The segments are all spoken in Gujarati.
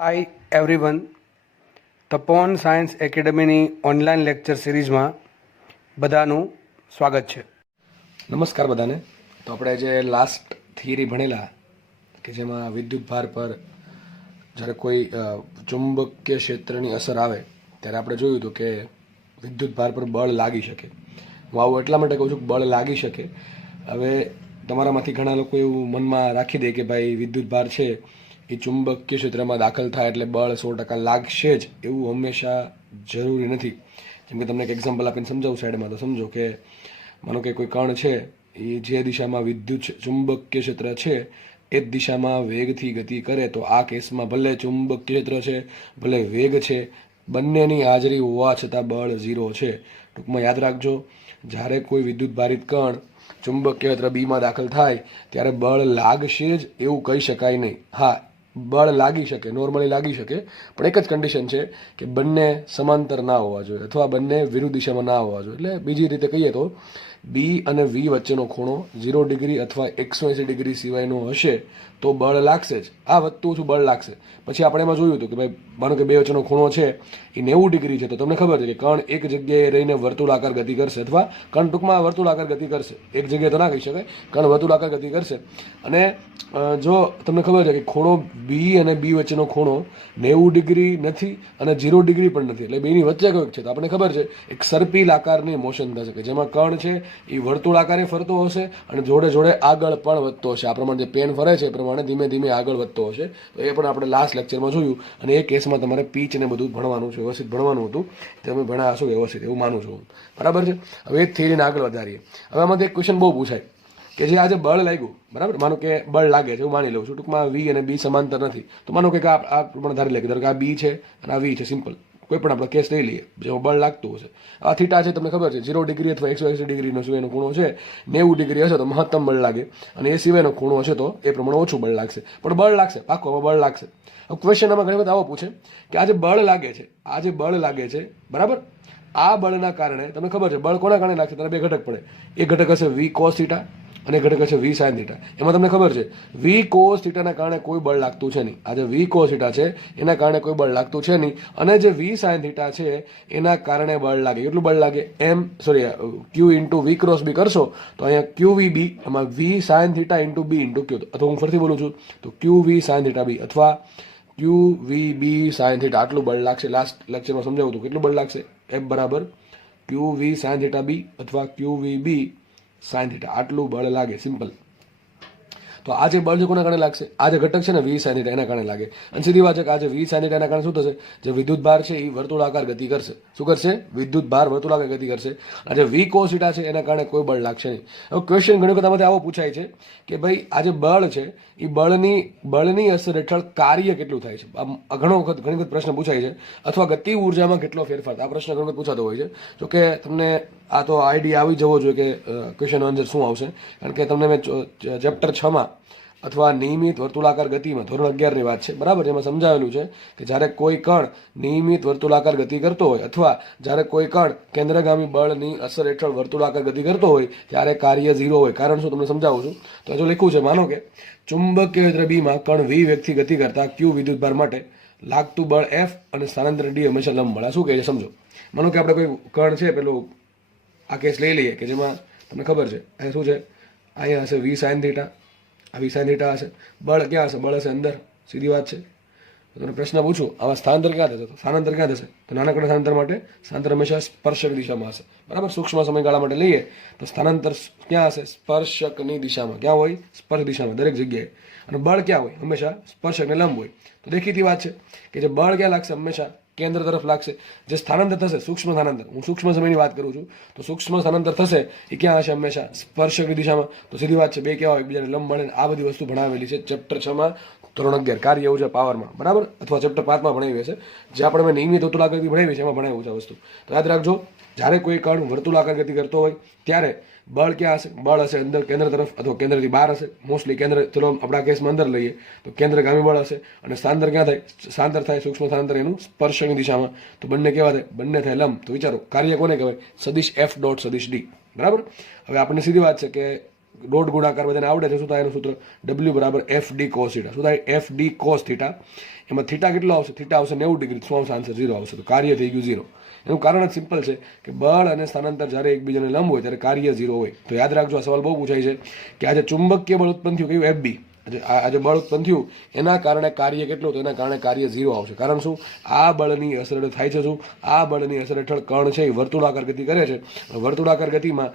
હાય એવરીવન, તપોવન સાયન્સ એકેડમીની ઓનલાઈન લેક્ચર સિરીઝમાં બધાનું સ્વાગત છે. નમસ્કાર બધાને. તો આપણે જે લાસ્ટ થિયરી ભણેલા કે જેમાં વિદ્યુત ભાર પર જ્યારે કોઈ ચુંબકીય ક્ષેત્રની અસર આવે ત્યારે આપણે જોયું હતું કે વિદ્યુત ભાર પર બળ લાગી શકે. હું આવું એટલા માટે કહું છું કે બળ લાગી શકે. હવે તમારામાંથી ઘણા લોકો એવું મનમાં રાખી દે કે ભાઈ વિદ્યુત ભાર છે એ ચુંબકીય ક્ષેત્રમાં દાખલ થાય એટલે બળ 100% લાગશે જ, એવું હંમેશા જરૂરી નથી. જેમ કે તમને એક એક્ઝામ્પલ આપીને સમજાવું સાઈડમાં, તો સમજો કે માનો કે કોઈ કણ છે એ જે દિશામાં વિદ્યુત ચુંબકીય ક્ષેત્ર છે એ જ દિશામાં વેગથી ગતિ કરે, તો આ કેસમાં ભલે ચુંબકીય ક્ષેત્ર છે ભલે વેગ છે, બંનેની હાજરી હોવા છતાં બળ 0 છે. ટૂંકમાં યાદ રાખજો, જ્યારે કોઈ વિદ્યુત ભારિત કણ ચુંબકીય ક્ષેત્ર બીમાં દાખલ થાય ત્યારે બળ લાગશે જ એવું કહી શકાય નહીં. હા, બળ લાગી શકે, નોર્મલી લાગી શકે, પણ એક જ કન્ડિશન છે કે બંને સમાંતર ના હોવા જોઈએ અથવા બંને વિરુદ્ધ દિશામાં ના હોવા જોઈએ. એટલે બીજી રીતે કહીએ તો બી અને વી વચ્ચેનો ખૂણો 0 ડિગ્રી અથવા 180 ડિગ્રી સિવાયનો હશે તો બળ લાગશે જ. આ વધતું ઓછું બળ લાગશે. પછી આપણે એમાં જોયું હતું કે ભાઈ માનો કે બે વચ્ચેનો ખૂણો છે એ 90 ડિગ્રી છે, તો તમને ખબર છે કે કણ એક જગ્યાએ રહીને વર્તુળાકાર ગતિ કરશે, અથવા કણ ટૂંકમાં વર્તુળાકાર ગતિ કરશે. એક જગ્યાએ તો ના કહી શકાય, કણ વર્તુળાકાર ગતિ કરશે. અને જો તમને ખબર છે કે ખૂણો બી અને બી વચ્ચેનો ખૂણો 90 ડિગ્રી નથી અને 0 ડિગ્રી પણ નથી, એટલે બેની વચ્ચે કયોક છે, તો આપણને ખબર છે એક સર્પિલ આકારની મોશન થશે કે જેમાં કણ છે એ વર્તુળાકારે ફરતો હશે અને જોડે જોડે આગળ પણ વધતો હશે. આ પ્રમાણે જે પેન ફરે છે એ પ્રમાણે ધીમે ધીમે આગળ વધતો હશે. તો એ પણ આપણે લાસ્ટ લેક્ચરમાં જોયું, અને એ કેસમાં તમારે પીચ ને બધું ભણવાનું છે, વ્યવસ્થિત ભણવાનું હતું. તમે ભણ્યા હશો વ્યવસ્થિત, એવું માનું છું. બરાબર છે. હવે એ થિયરીને આગળ વધારીએ. હવે આમાંથી એક ક્વેશ્ચન બહુ પૂછાય કે જે આજે બળ લાગ્યું, બરાબર, માનો કે બળ લાગે છે, હું માની લઉં છું. ટૂંકમાં વી અને બી સમાંતર નથી, તો માનો કે આ પ્રમાણે ધારી લે કે ધારો કે આ બી છે અને આ વી છે. સિમ્પલ કોઈ પણ આપણે કેસ લઈ લઈએ જેમાં બળ લાગતું હશે. આ થીટા છે, તમને ખબર છે 0 ડિગ્રી અથવા 180 ડિગ્રીનો સિવાયનો ખૂણો છે, 90 ડિગ્રી હશે તો મહત્તમ બળ લાગે, અને એ સિવાયનો ખૂણો હશે તો એ પ્રમાણે ઓછું બળ લાગશે, પણ બળ લાગશે, પાક્કો બળ લાગશે. હવે ક્વેશ્ચન આમાં ઘણી વખત આવો પૂછે કે આજે બળ લાગે છે, આજે બળ લાગે છે, બરાબર, આ બળના કારણે તમને ખબર છે બળ કોના કારણે લાગશે? તને બે ઘટક પડે. એક ઘટક હશે વી કોસ થીટા અને ઘટક હશે વી સાઇન થીટા. એમાં તમને ખબર છે વી કોસ થીટાના કારણે કોઈ બળ લાગતું છે નહીં. આ જે વી કોસ થીટા છે એના કારણે કોઈ બળ લાગતું છે નહીં, અને જે વી સાઇન થીટા છે એના કારણે બળ લાગે. કેટલું બળ લાગે? ક્યુ ઇન્ટુ વી ક્રોસ બી કરશો તો અહીંયા ક્યુ વી બી, એમાં V sine theta into B into Q, અથવા હું ફરીથી બોલું છું તો ક્યુ વી સાઇન થીટા બી અથવા ક્યુ વી બી સાઇન થીટા, આટલું બળ લાગશે. લાસ્ટ લેક્ચરમાં સમજાવું હતું કેટલું બળ લાગશે. એફ બરાબર ક્યુ વી સાઇન થીટા બી અથવા ક્યુ વી બી સાઇન થીટા, આટલું બળ લાગે. સિમ્પલ. તો આ જે બળ છે કોના કારણે લાગશે? આ જે ઘટક છે ને વી સાઇન થીટા એના કારણે લાગે. અને સીધી વાત છે કે આ જે વી સાઇન થીટા એના કારણે શું થશે? જે વિદ્યુત ભાર છે એ વર્તુળાકાર ગતિ કરશે. શું કરશે? વિદ્યુત ભાર વર્તુળાકાર ગતિ કરશે. અને જે વી કોસ થીટા છે એના કારણે કોઈ બળ લાગશે નહીં. હવે ક્વેશ્ચન ઘણી વખત આમાંથી આવો પૂછાય છે કે ભાઈ આ જે બળ છે એ બળની અસર હેઠળ કાર્ય કેટલું થાય છે? ઘણી વખત પ્રશ્ન પૂછાય છે. અથવા ગતિ ઉર્જામાં કેટલો ફેરફાર થાય? આ પ્રશ્ન ઘણી વખત પૂછાતો હોય છે. જો કે તમને આ તો આઈડિયા આવી જવો જોઈએ કે ક્વેશ્ચન આન્સર શું આવશે, કારણ કે તમને મેં ચેપ્ટર 6માં અથવા નિયમિત વર્તુળાકાર ગતિમાં ધોરણ 11ની વાત છે, બરાબર, જેમાં સમજાવેલું છે કે જ્યારે કોઈ કણ નિયમિત વર્તુળાકાર ગતિ કરતો હોય અથવા જ્યારે કોઈ કણ કેન્દ્રગામી બળની અસર હેઠળ વર્તુળાકાર ગતિ કરતો હોય ત્યારે કાર્ય 0 હોય. કારણ શું તમને સમજાવું છું. તો જો લખ્યું છે, માનો કે ચુંબકીય ક્ષેત્ર બીમાં કણ વી વેગથી ગતિ કરતા ક્યુ વિદ્યુતભાર માટે લાગતું બળ એફ અને સ્થાનાંતર ડી હંમેશા લંબ બળ. શું કહે છે સમજો. માનો કે આપણે કોઈ કણ છે, પેલું આ કેસ લઈ લઈએ કે જેમાં તમને ખબર છે અહીંયા શું છે, અહીંયા હશે વી સાઇન થીટા, આ વી સાઇન થીટા હશે. બળ ક્યાં હશે? બળ હશે અંદર. સીધી વાત છે. તમને પ્રશ્ન પૂછું આમાં સ્થાનાંતર ક્યાં થશે? તો સ્થાનાંતર ક્યાં થશે? તો નાનકડા સ્થાનાંતર માટે સ્થાનાંતર હંમેશા સ્પર્શક દિશામાં હશે, બરાબર. સૂક્ષ્મ સમયગાળા માટે લઈએ તો સ્થાનાંતર ક્યાં હશે? સ્પર્શકની દિશામાં. ક્યાં હોય? સ્પર્શ દિશામાં દરેક જગ્યાએ. અને બળ ક્યાં હોય? હંમેશા સ્પર્શકને લંબ હોય. તો દેખીતી વાત છે કે જે બળ ક્યાં લાગશે? હંમેશા કેન્દ્ર તરફ લાગશે. જે સ્થાનાંતર થશે, સૂક્ષ્મ સ્થાનાંતર, હું સૂક્ષ્મ સમયની વાત કરું છું, તો સૂક્ષ્મ સ્થાનાંતર થશે એ ક્યાં હશે? હંમેશા સ્પર્શકની દિશામાં. તો સીધી વાત છે બે કેવા હોય? એકબીજાને લંબ મળે. આ બધી વસ્તુ ભણાવેલી છે ચેપ્ટર 6માં ધોરણ 11 કાર્ય ઉર્જા પાવરમાં, બરાબર, અથવા ચેપ્ટર 5માં ભણાવી છે, જે આપણે મેં નિયમિત વર્તુળાકાર ગતિ ભણાવી છે એમાં ભણાવ્યું છે આ વસ્તુ. તો યાદ રાખજો, જ્યારે કોઈ કણ વર્તુળાકાર ગતિ કરતો હોય ત્યારે બળ ક્યાં હશે? બળ હશે અંદર કેન્દ્ર તરફ અથવા કેન્દ્રથી બહાર હશે. મોસ્ટલી કેન્દ્ર, ચલો આપણા કેસમાં અંદર લઈએ તો કેન્દ્રગામી બળ હશે. અને સ્થાનાંતર ક્યાં થાય? સ્થાનાંતર થાય સૂક્ષ્મ સ્થાનાંતર એનું સ્પર્શકની દિશામાં. તો બંને કેવા થાય? બંને થાય લંબ. તો વિચારો કાર્ય કોને કહેવાય? સદિશ એફ ડોટ સદિશ ડી, બરાબર. હવે આપણને સીધી વાત છે કે ડોટ ગુણાકાર બધાને આવડે છે. શું થાય એનું સૂત્ર? ડબલ્યુ બરાબર એફ ડી કોસ થીટા. શું થાય? F D cos theta. એમાં થીટા કેટલો આવશે? થીટા આવશે 90 ડિગ્રી. શું આવશે આન્સર? 0 આવશે. તો કાર્ય થઈ ગયું 0. એનું કારણ જ સિમ્પલ છે કે બળ અને સ્થાનાંતર જ્યારે એકબીજાને લંબ હોય ત્યારે કાર્ય 0 હોય. તો યાદ રાખજો, આ સવાલ બહુ પૂછાય છે કે આજે ચુંબકીય બળ ઉત્પન્ન થયું કયું? એફબી. આજે બળ ઉત્પન્ન થયું એના કારણે કાર્ય કેટલું? તો એના કારણે કાર્ય 0 આવશે. કારણ શું? આ બળની અસર હેઠળ થાય છે શું? આ બળની અસર હેઠળ કણ છે એ વર્તુળાકાર ગતિ કરે છે. વર્તુળાકાર ગતિમાં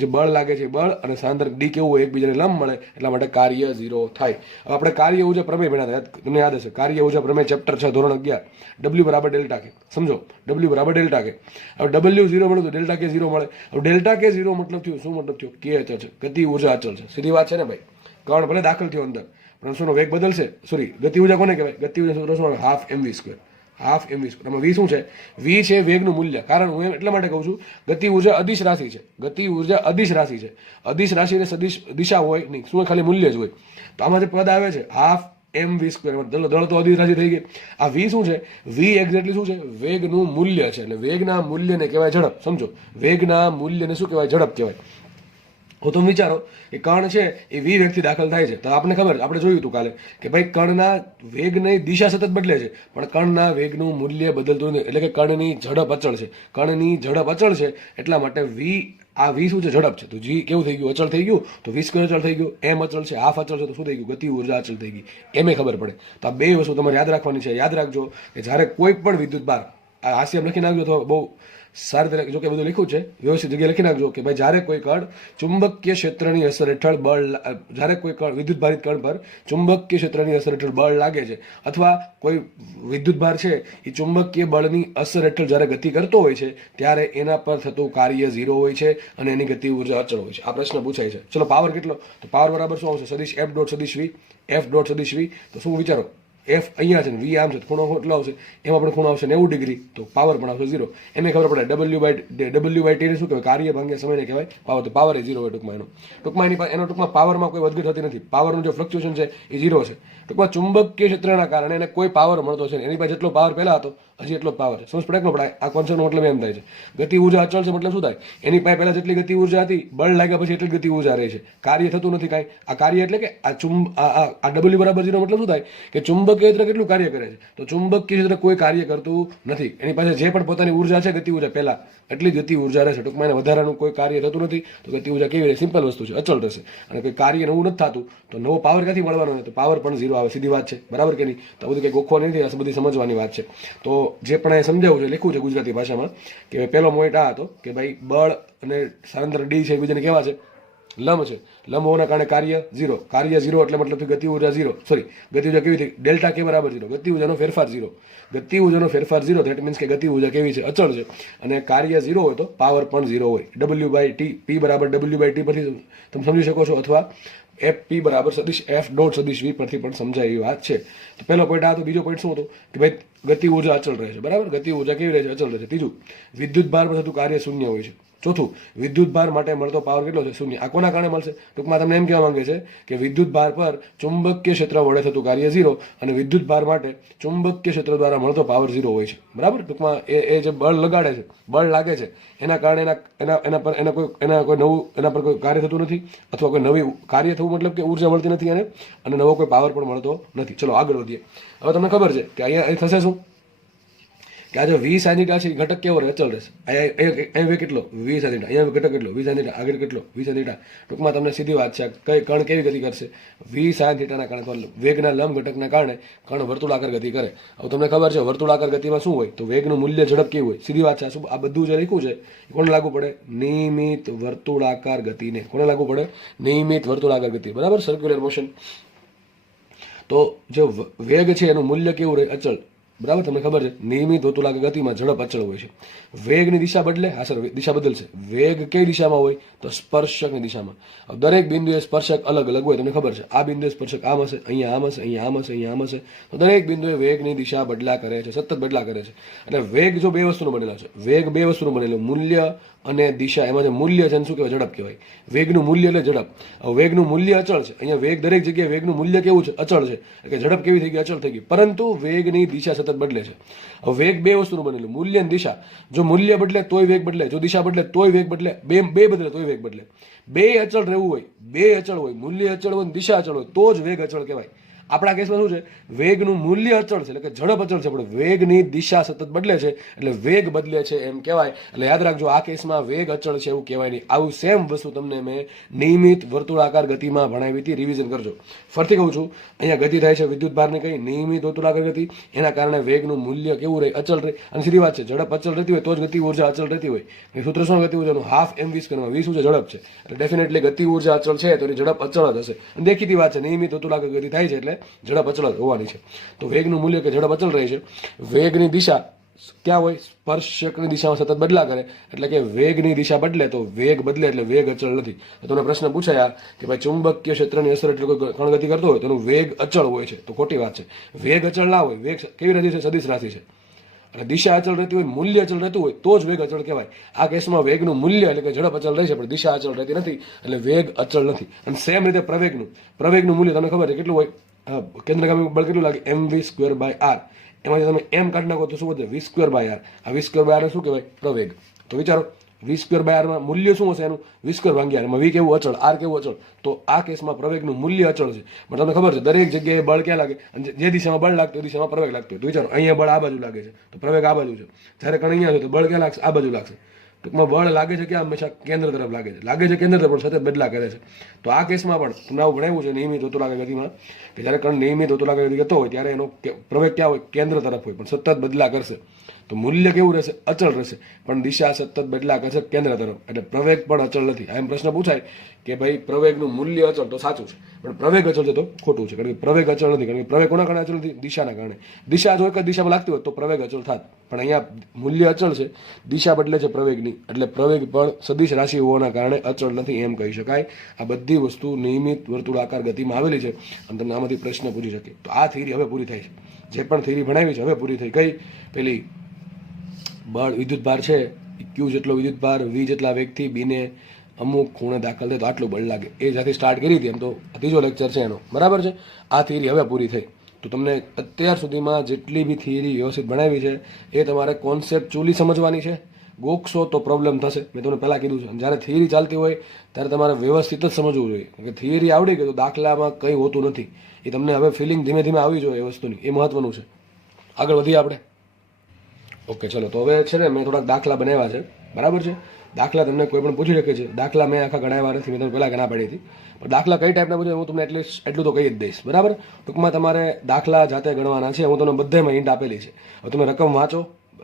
જે બળ લાગે છે બળ અને સ્થાનાંતર ડી કેવું હોય? એકબીજાને લંબ મળે, એટલા માટે કાર્ય 0 થાય. હવે આપણે કાર્ય ઉર્જા પ્રમેય ભણ્યા હતા, તમને યાદ હશે. કાર્ય ઉર્જા પ્રમેય ચેપ્ટર 6 ધોરણ 11. ડબલ્યુ બરાબર ડેલ્ટા કે. સમજો, ડબલ્યુ બરાબર ડેલ્ટા કે. હવે ડબલ્યુ 0 મળ્યું તો ડેલ્ટા કે 0 મળે. હવે ડેલ્ટા કે 0 મતલબ થયું શું? મતલબ થયો કે અચળ છે, ગતિ ઉર્જા અચળ છે. સીધી વાત છે ને ભાઈ. કણ ભલે દાખલ થયો અંદર, પણ શું વેગ બદલશે? સોરી, ગતિ ઉર્જા કોને કહેવાય? ગતિ ઉર્જા સૂત્ર શું? Half mv square. Half mv square. આમાં વી શું છે? વી છે વેગનું મૂલ્ય. કારણ હું એમ એટલા માટે કહું છું, ગતિ ઉર્જા અદિશ રાશિ છે. ગતિ ઉર્જા અદિશ રાશિ છે. અદિશ રાશિને સદિશ દિશા હોય નહીં, શું ખાલી મૂલ્ય જ હોય. તો આમાં જે પદ આવે છે હાફ mv સ્ક્વેર, દળ તો અદિશ રાશિ થઈ ગઈ. આ વી શું છે? વી એક્ઝેક્ટલી શું છે? વેગનું મૂલ્ય છે. એટલે વેગના મૂલ્યને કહેવાય ઝડપ. સમજો, વેગના મૂલ્યને શું કહેવાય? ઝડપ કહેવાય. હું તમે વિચારો કે કણ છે એ વી વેગથી દાખલ થાય છે. તો આપણને ખબર, આપણે જોયું હતું કાલે કે ભાઈ કણના વેગની દિશા સતત બદલે છે, પણ કણના વેગનું મૂલ્ય બદલતું નથી. એટલે કે કણની ઝડપ અચળ છે. કણની ઝડપ અચળ છે, એટલા માટે વી, આ વી શું છે? ઝડપ છે. તો જી કેવું થઈ ગયું? અચળ થઈ ગયું. તો વી સ્ક્વેર અચળ થઈ ગયું. એમ અચળ છે, હાફ અચળ છે, તો શું થઈ ગયું? ગતિ ઉર્જા અચળ થઈ ગઈ. એમ એ ખબર પડે. તો આ બે વસ્તુ તમારે યાદ રાખવાની છે. યાદ રાખજો કે જ્યારે કોઈ પણ વિદ્યુત ભાર, આ હાસ્યમ લખી નાખજો તો બહુ સારી રીતે, જો કે બધું લખ્યું છે વ્યવસ્થિત જગ્યાએ લખી નાખજો કે ભાઈ જ્યારે કોઈ કણ ચુંબકીય ક્ષેત્રની અસર હેઠળ બળ, જ્યારે કોઈ કણ વિદ્યુત ભારિત કણ પર ચુંબકીય ક્ષેત્રની અસર હેઠળ બળ લાગે છે, અથવા કોઈ વિદ્યુત ભાર છે એ ચુંબકીય બળની અસર હેઠળ જ્યારે ગતિ કરતો હોય છે, ત્યારે એના પર થતું કાર્ય 0 હોય છે અને એની ગતિ ઉર્જા અચળ હોય છે. આ પ્રશ્ન પૂછાય છે. ચલો, પાવર કેટલો? તો પાવર બરાબર શું આવશે? સદિશ એફ ડોટ સદિશ વી. એફ ડોટ સદિશ વી. તો શું વિચારો? એફ અહીંયા છે ને વી આમ છે, ખૂણો કેટલો આવશે? એમાં પણ ખૂણો આવશે 90 ડિગ્રી. તો પાવર પણ આવશે 0. એને ખબર પડે ડબલ્યુ બાય ટી ને શું કહેવાય? કાર્ય ભાગ્યા સમયને કહેવાય પાવર. તો પાવર એ 0 હોય ટૂંકમાં. એનો ટૂંકમાં પાવરમાં કોઈ વધઘટ થતી નથી. પાવરનું જે ફ્લક્ચ્યુએશન છે એ 0 છે. ટૂંકમાં ચુંબકીય ક્ષેત્રના કારણે એને કોઈ પાવર મળતો છે. એની પાસે જેટલો પાવર પહેલા હતો હજી એટલો પાવર છે. સમજ પડે કે ન પડે? આ કોન્સેપ્ટનો મતલબ એમ થાય છે ગતિ ઉર્જા અચળ છે મતલબ શું થાય? એની પાસે પહેલા જેટલી ગતિ ઉર્જા હતી, બળ લાગ્યા પછી એટલી ગતિ ઉર્જા રહે છે. કાર્ય થતું નથી કાંઈ. આ કાર્ય એટલે કે આ ડબલ્યુ બરાબર 0 મતલબ શું થાય? કે ચુંબકીય ક્ષેત્ર કેટલું કાર્ય કરે છે? તો ચુંબકીય ક્ષેત્ર કોઈ કાર્ય કરતું નથી. એની પાસે જે પણ પોતાની ઉર્જા છે, ગતિ ઉર્જા પહેલા એટલી જ ગતિ ઉર્જા રહેશે. ટૂંકમાં એને વધારાનું કોઈ કાર્ય થતું નથી. તો ગતિ ઉર્જા કેવી રહે? સિમ્પલ વસ્તુ છે, અચળ રહેશે. અને કોઈ કાર્ય નવું નથી થતું તો નવો પાવર ક્યાંથી મળવાનો? તો પાવર પણ 0 આવે. સીધી વાત છે, બરાબર કે નહીં? તો બધું કંઈ ગોખવાનું નથી, આ બધી સમજવાની વાત છે. તો જે પણ એ સમજાવું છે, લખ્યું છે ગુજરાતી ભાષામાં કે પહેલો પોઈન્ટ આ હતો કે ભાઈ બળ અને સ્થાનાંતર ડી છે બીજાને કેવા છે? લંબ છે. લંબ હોવાના કારણે કાર્ય 0. કાર્ય 0 એટલે મતલબ ગતિ ઉર્જા 0. સોરી, ગતિ ઉર્જા કેવી થઈ? ડેલ્ટા કે બરાબર 0. ગતિ ઉર્જાનો ફેરફાર 0. ગતિ ઉર્જાનો ફેરફાર 0. ધેટ મીન્સ કે ગતિ ઉર્જા કેવી છે? અચળ છે. અને કાર્ય 0 હોય તો પાવર પણ 0 હોય. ડબલ્યુ બાય ટી, પી બરાબર ડબલ્યુ બાય ટી પરથી તમે સમજી શકો છો, અથવા એફ પી બરાબર સદિશ એફ ડોટ સદિશ વી પરથી પણ સમજાય એવી વાત છે. તો પહેલો પોઈન્ટ આ હતો. બીજો પોઈન્ટ શું હતો? કે ભાઈ ગતિ ઉર્જા અચળ રહે છે. બરાબર, ગતિ ઉર્જા કેવી રહે છે? અચળ રહે છે. ત્રીજું, વિદ્યુત ભાર પર થતું કાર્ય શૂન્ય હોય છે. ચોથું, વિદ્યુત ભાર માટે મળતો પાવર કેટલો છે? શૂન્ય. આ કોના કારણે મળશે? ટૂંકમાં તમને એમ કહેવા માંગે છે કે વિદ્યુત ભાર પર ચુંબકીય ક્ષેત્ર વડે થતું કાર્ય 0 અને વિદ્યુત ભાર માટે ચુંબકીય ક્ષેત્ર દ્વારા મળતો પાવર 0 હોય છે. બરાબર, ટૂંકમાં એ જે બળ લગાડે છે, બળ લાગે છે, એના કારણે એના પર કોઈ કાર્ય થતું નથી, અથવા કોઈ નવી કાર્ય થવું મતલબ કે ઉર્જા મળતી નથી અને નવો કોઈ પાવર પણ મળતો નથી. ચલો આગળ વધીએ. હવે તમને ખબર છે કે અહીંયા થશે શું? કે આ જો વી સાઇનીટા છે એ ઘટક કેવો રહે? અચળ રહેશે. અહીંયા કેટલો? વી સાઇનીટા. અહીંયા ઘટક કેટલો? વી સાઇનીટા. આગળ કેટલો? વી સાઇનીટા. ટૂંકમાં તમને સીધી વાત છે, કઈ કણ કેવી ગતિ કરશે? વી સાઇન થીટાના કારણે, વેગના લંબ ઘટકના કારણે કણ વર્તુળાકાર ગતિ કરે. હવે તમને ખબર છે વર્તુળાકાર ગતિમાં શું હોય? તો વેગનું મૂલ્ય ઝડપ કેવું હોય? સીધી વાત છે. આ બધું જે લખ્યું છે એ કોને લાગુ પડે? નિયમિત વર્તુળાકાર ગતિને. કોને લાગુ પડે? નિયમિત વર્તુળાકાર ગતિ. બરાબર, સર્ક્યુલર મોશન. તો જે વેગ છે એનું મૂલ્ય કેવું રહે? અચળ. બરાબર, તમને ખબર છે નિયમિત વર્તુળાકાર ગતિમાં ઝડપ અચળ હોય છે. વેગની દિશા બદલે, હા સર, દિશા બદલશે. વેગ કઈ દિશામાં હોય? તો સ્પર્શકની દિશામાં. દરેક બિંદુએ સ્પર્શક અલગ અલગ હોય. તમને ખબર છે આ બિંદુએ સ્પર્શક આમ હશે, અહીંયા આમ હશે, અહીંયા આમ હશે, અહીંયા આમ હશે. તો દરેક બિંદુએ વેગની દિશા બદલા કરે છે, સતત બદલા કરે છે. અને વેગ જો બે વસ્તુનો બનેલો છે, વેગ બે વસ્તુનો બનેલો, મૂલ્ય અને દિશા, એમાં જે મૂલ્ય છે એને શું કહેવાય? ઝડપ કહેવાય. વેગનું મૂલ્ય એટલે ઝડપ. હવે વેગનું મૂલ્ય અચળ છે. અહીંયા વેગ દરેક જગ્યાએ વેગનું મૂલ્ય કેવું છે? અચળ છે. એટલે કે ઝડપ કેવી થઈ ગઈ? અચળ થઈ ગઈ. પરંતુ વેગની દિશા સતત બદલે છે. હવે વેગ બે વસ્તુનું બનેલું, મૂલ્ય અને દિશા. જો મૂલ્ય બદલે તોય વેગ બદલે, જો દિશા બદલે તોય વેગ બદલે, બે બદલે તોય વેગ બદલે. બે અચળ રહેવું હોય, બે અચળ હોય, મૂલ્ય અચળ હોય, દિશા અચળ હોય, તો જ વેગ અચળ કહેવાય. આપણા કેસમાં શું છે? વેગનું મૂલ્ય અચળ છે, એટલે કે ઝડપ અચળ છે, પણ વેગની દિશા સતત બદલે છે, એટલે વેગ બદલે છે એમ કહેવાય. એટલે યાદ રાખજો, આ કેસમાં વેગ અચળ છે એવું કહેવાય નહીં. આવું સેમ વસ્તુ તમને મેં નિયમિત વર્તુળાકાર ગતિમાં ભણાવી હતી. રિવિઝન કરજો. ફરીથી કહું છું, અહીંયા ગતિ થાય છે વિદ્યુત ભારને કઈ? નિયમિત વર્તુળાકાર ગતિ. એના કારણે વેગનું મૂલ્ય કેવું રહે? અચળ રહે. અને સીધી વાત છે, ઝડપ અચળ રહેતી હોય તો જ ગતિ ઉર્જા અચળ રહેતી હોય. એ સૂત્ર શું? ગતિ ઉર્જાનું હાફ mv સ્ક્વેરમાં. વી શું છે? ઝડપ છે. એટલે ડેફિનેટલી ગતિ ઉર્જા અચળ છે તો એની ઝડપ અચળ જ હશે. અને દેખીતી વાત છે, નિયમિત વર્તુળાકાર ગતિ થાય છે એટલે ઝડપ અચળ જ હોવાની છે. તો વેગનું મૂલ્ય કે ઝડપ અચળ રહે છે. વેગની દિશા ક્યાં હોય? સ્પર્શકની દિશામાં સતત બદલા કરે. એટલે કે વેગની દિશા બદલે તો વેગ બદલે, એટલે વેગ અચળ નથી. તો તમને પ્રશ્ન પૂછાયા કે ભાઈ ચુંબકીય ક્ષેત્રની અસર એટલે કોઈ કણ ગતિ કરતો હોય તો એનું વેગ અચળ હોય છે, તો ખોટી વાત છે. વેગ અચળ ના હોય. વેગ કેવી રાશિ છે? સદિશ રાશિ છે. અને દિશા અચળ રહેતી હોય, મૂલ્ય અચળ રહેતું હોય તો જ વેગ અચળ કહેવાય. આ કેસમાં વેગનું મૂલ્ય એટલે કે ઝડપ અચળ રહે છે, પણ દિશા અચળ રહેતી નથી, એટલે વેગ અચળ નથી. અને સેમ રીતે પ્રવેગનું મૂલ્ય તમને ખબર છે કેટલું હોય? કેન્દ્રગામી બળ કેટલું લાગે? mv²/r. એમાંથી તમે એમ કાઢી નાખો તો શું વધે? v²/r. આ v²/r શું કહેવાય? પ્રવેગ. તો વિચારો, v²/r માં મૂલ્ય શું હશે એનું? v²/r. એમાં v કેવું? અચળ, r કેવું? અચળ. તો આ કેસમાં પ્રવેગનું મૂલ્ય અચળ છે. પણ તમને ખબર છે દરેક જગ્યાએ બળ ક્યાં લાગે? અને જે દિશામાં બળ લાગતું એ દિશામાં પ્રવેગ લાગતો હોય. તો વિચારો, અહીંયા બળ આ બાજુ લાગે છે તો પ્રવેગ આ બાજુ છે. જ્યારે કણ અહીંયા છે તો બળ ક્યાં લાગશે? આ બાજુ લાગશે. ટૂંકમાં બળ લાગે છે ક્યાં? હંમેશા કેન્દ્ર તરફ લાગે છે. લાગે છે કેન્દ્ર તરફ, પણ સતત બદલા કરે છે. તો આ કેસમાં પણ તમને આવું ભણાવ્યું છે નિયમિત વર્તુળાકાર ગતિમાં, કે જ્યારે કણ નિયમિત વર્તુળાકાર ગતિ કરતો હોય ત્યારે એનો પ્રવેગ ક્યાં હોય? કેન્દ્ર તરફ હોય, પણ સતત બદલા કરશે. તો મૂલ્ય કેવું રહેશે? અચળ રહેશે, પણ દિશા સતત બદલા કરશે કેન્દ્ર તરફ, એટલે પ્રવેગ પણ અચળ નથી. આ એમ પ્રશ્ન પૂછાય કે ભાઈ પ્રવેગનું મૂલ્ય અચળ, તો સાચું છે, પણ પ્રવેગ અચળ છે તો ખોટું છે. કારણ કે પ્રવેગ અચળ નથી. કારણ કે પ્રવેગ કોના કારણે અચળ નથી? દિશાના કારણે. દિશા જો એક જ દિશામાં લાગતી હોય તો પ્રવેગ અચળ થાત, પણ અહીંયા મૂલ્ય અચળ છે, દિશા બદલે છે પ્રવેગની, એટલે પ્રવેગ પણ સદિશ રાશિ હોવાના કારણે અચળ નથી એમ કહી શકાય. આ બધી વસ્તુ નિયમિત વર્તુળાકાર ગતિમાં આવેલી છે અને તમને આમાંથી પ્રશ્ન પૂછી શકે. તો આ થિયરી હવે પૂરી થાય છે. જે પણ થિયરી ભણાવી છે હવે પૂરી થઈ. કઈ? પેલી બળ વિદ્યુત ભાર છે, ક્યુ જેટલો વિદ્યુત ભાર વી જેટલા વેગથી બીને અમુક ખૂણે દાખલ થાય તો આટલું બળ લાગે, એ જ્યાંથી સ્ટાર્ટ કરી હતી એમ તો ત્રીજો લેક્ચર છે એનો, બરાબર છે. આ થિયરી હવે પૂરી થઈ. તો તમને અત્યાર સુધીમાં જેટલી બી થિયરી વ્યવસ્થિત ભણાવી છે એ તમારે કોન્સેપ્ચ્યુઅલી સમજવાની છે. ગોખશો તો પ્રોબ્લેમ થશે, મેં તમને પહેલાં કીધું છે. જ્યારે થિયરી ચાલતી હોય ત્યારે તમારે વ્યવસ્થિત જ સમજવું જોઈએ. કે થિયરી આવડી ગઈ તો દાખલામાં કંઈ હોતું નથી. એ તમને હવે ફિલિંગ ધીમે ધીમે આવી જોઈએ એ વસ્તુની, એ મહત્વનું છે. આગળ વધીએ આપણે. ઓકે ચલો, તો હવે છે ને મેં થોડાક દાખલા બનાવ્યા છે, બરાબર છે. દાખલા તમને કોઈ પણ પૂછી શકે છે. દાખલા મેં આખા ગણાવ્યા નથી, મેં તમને પહેલાં ઘણા પાડી હતી. પણ દાખલા કઈ ટાઈપના પૂછે હું તમને એટલું તો કહી જ દઈશ, બરાબર. ટૂંકમાં તમારે દાખલા જાતે ગણવાના છે. હું તમને બધામાં હિન્ટ આપેલી છે. હવે તમે રકમ વાંચો,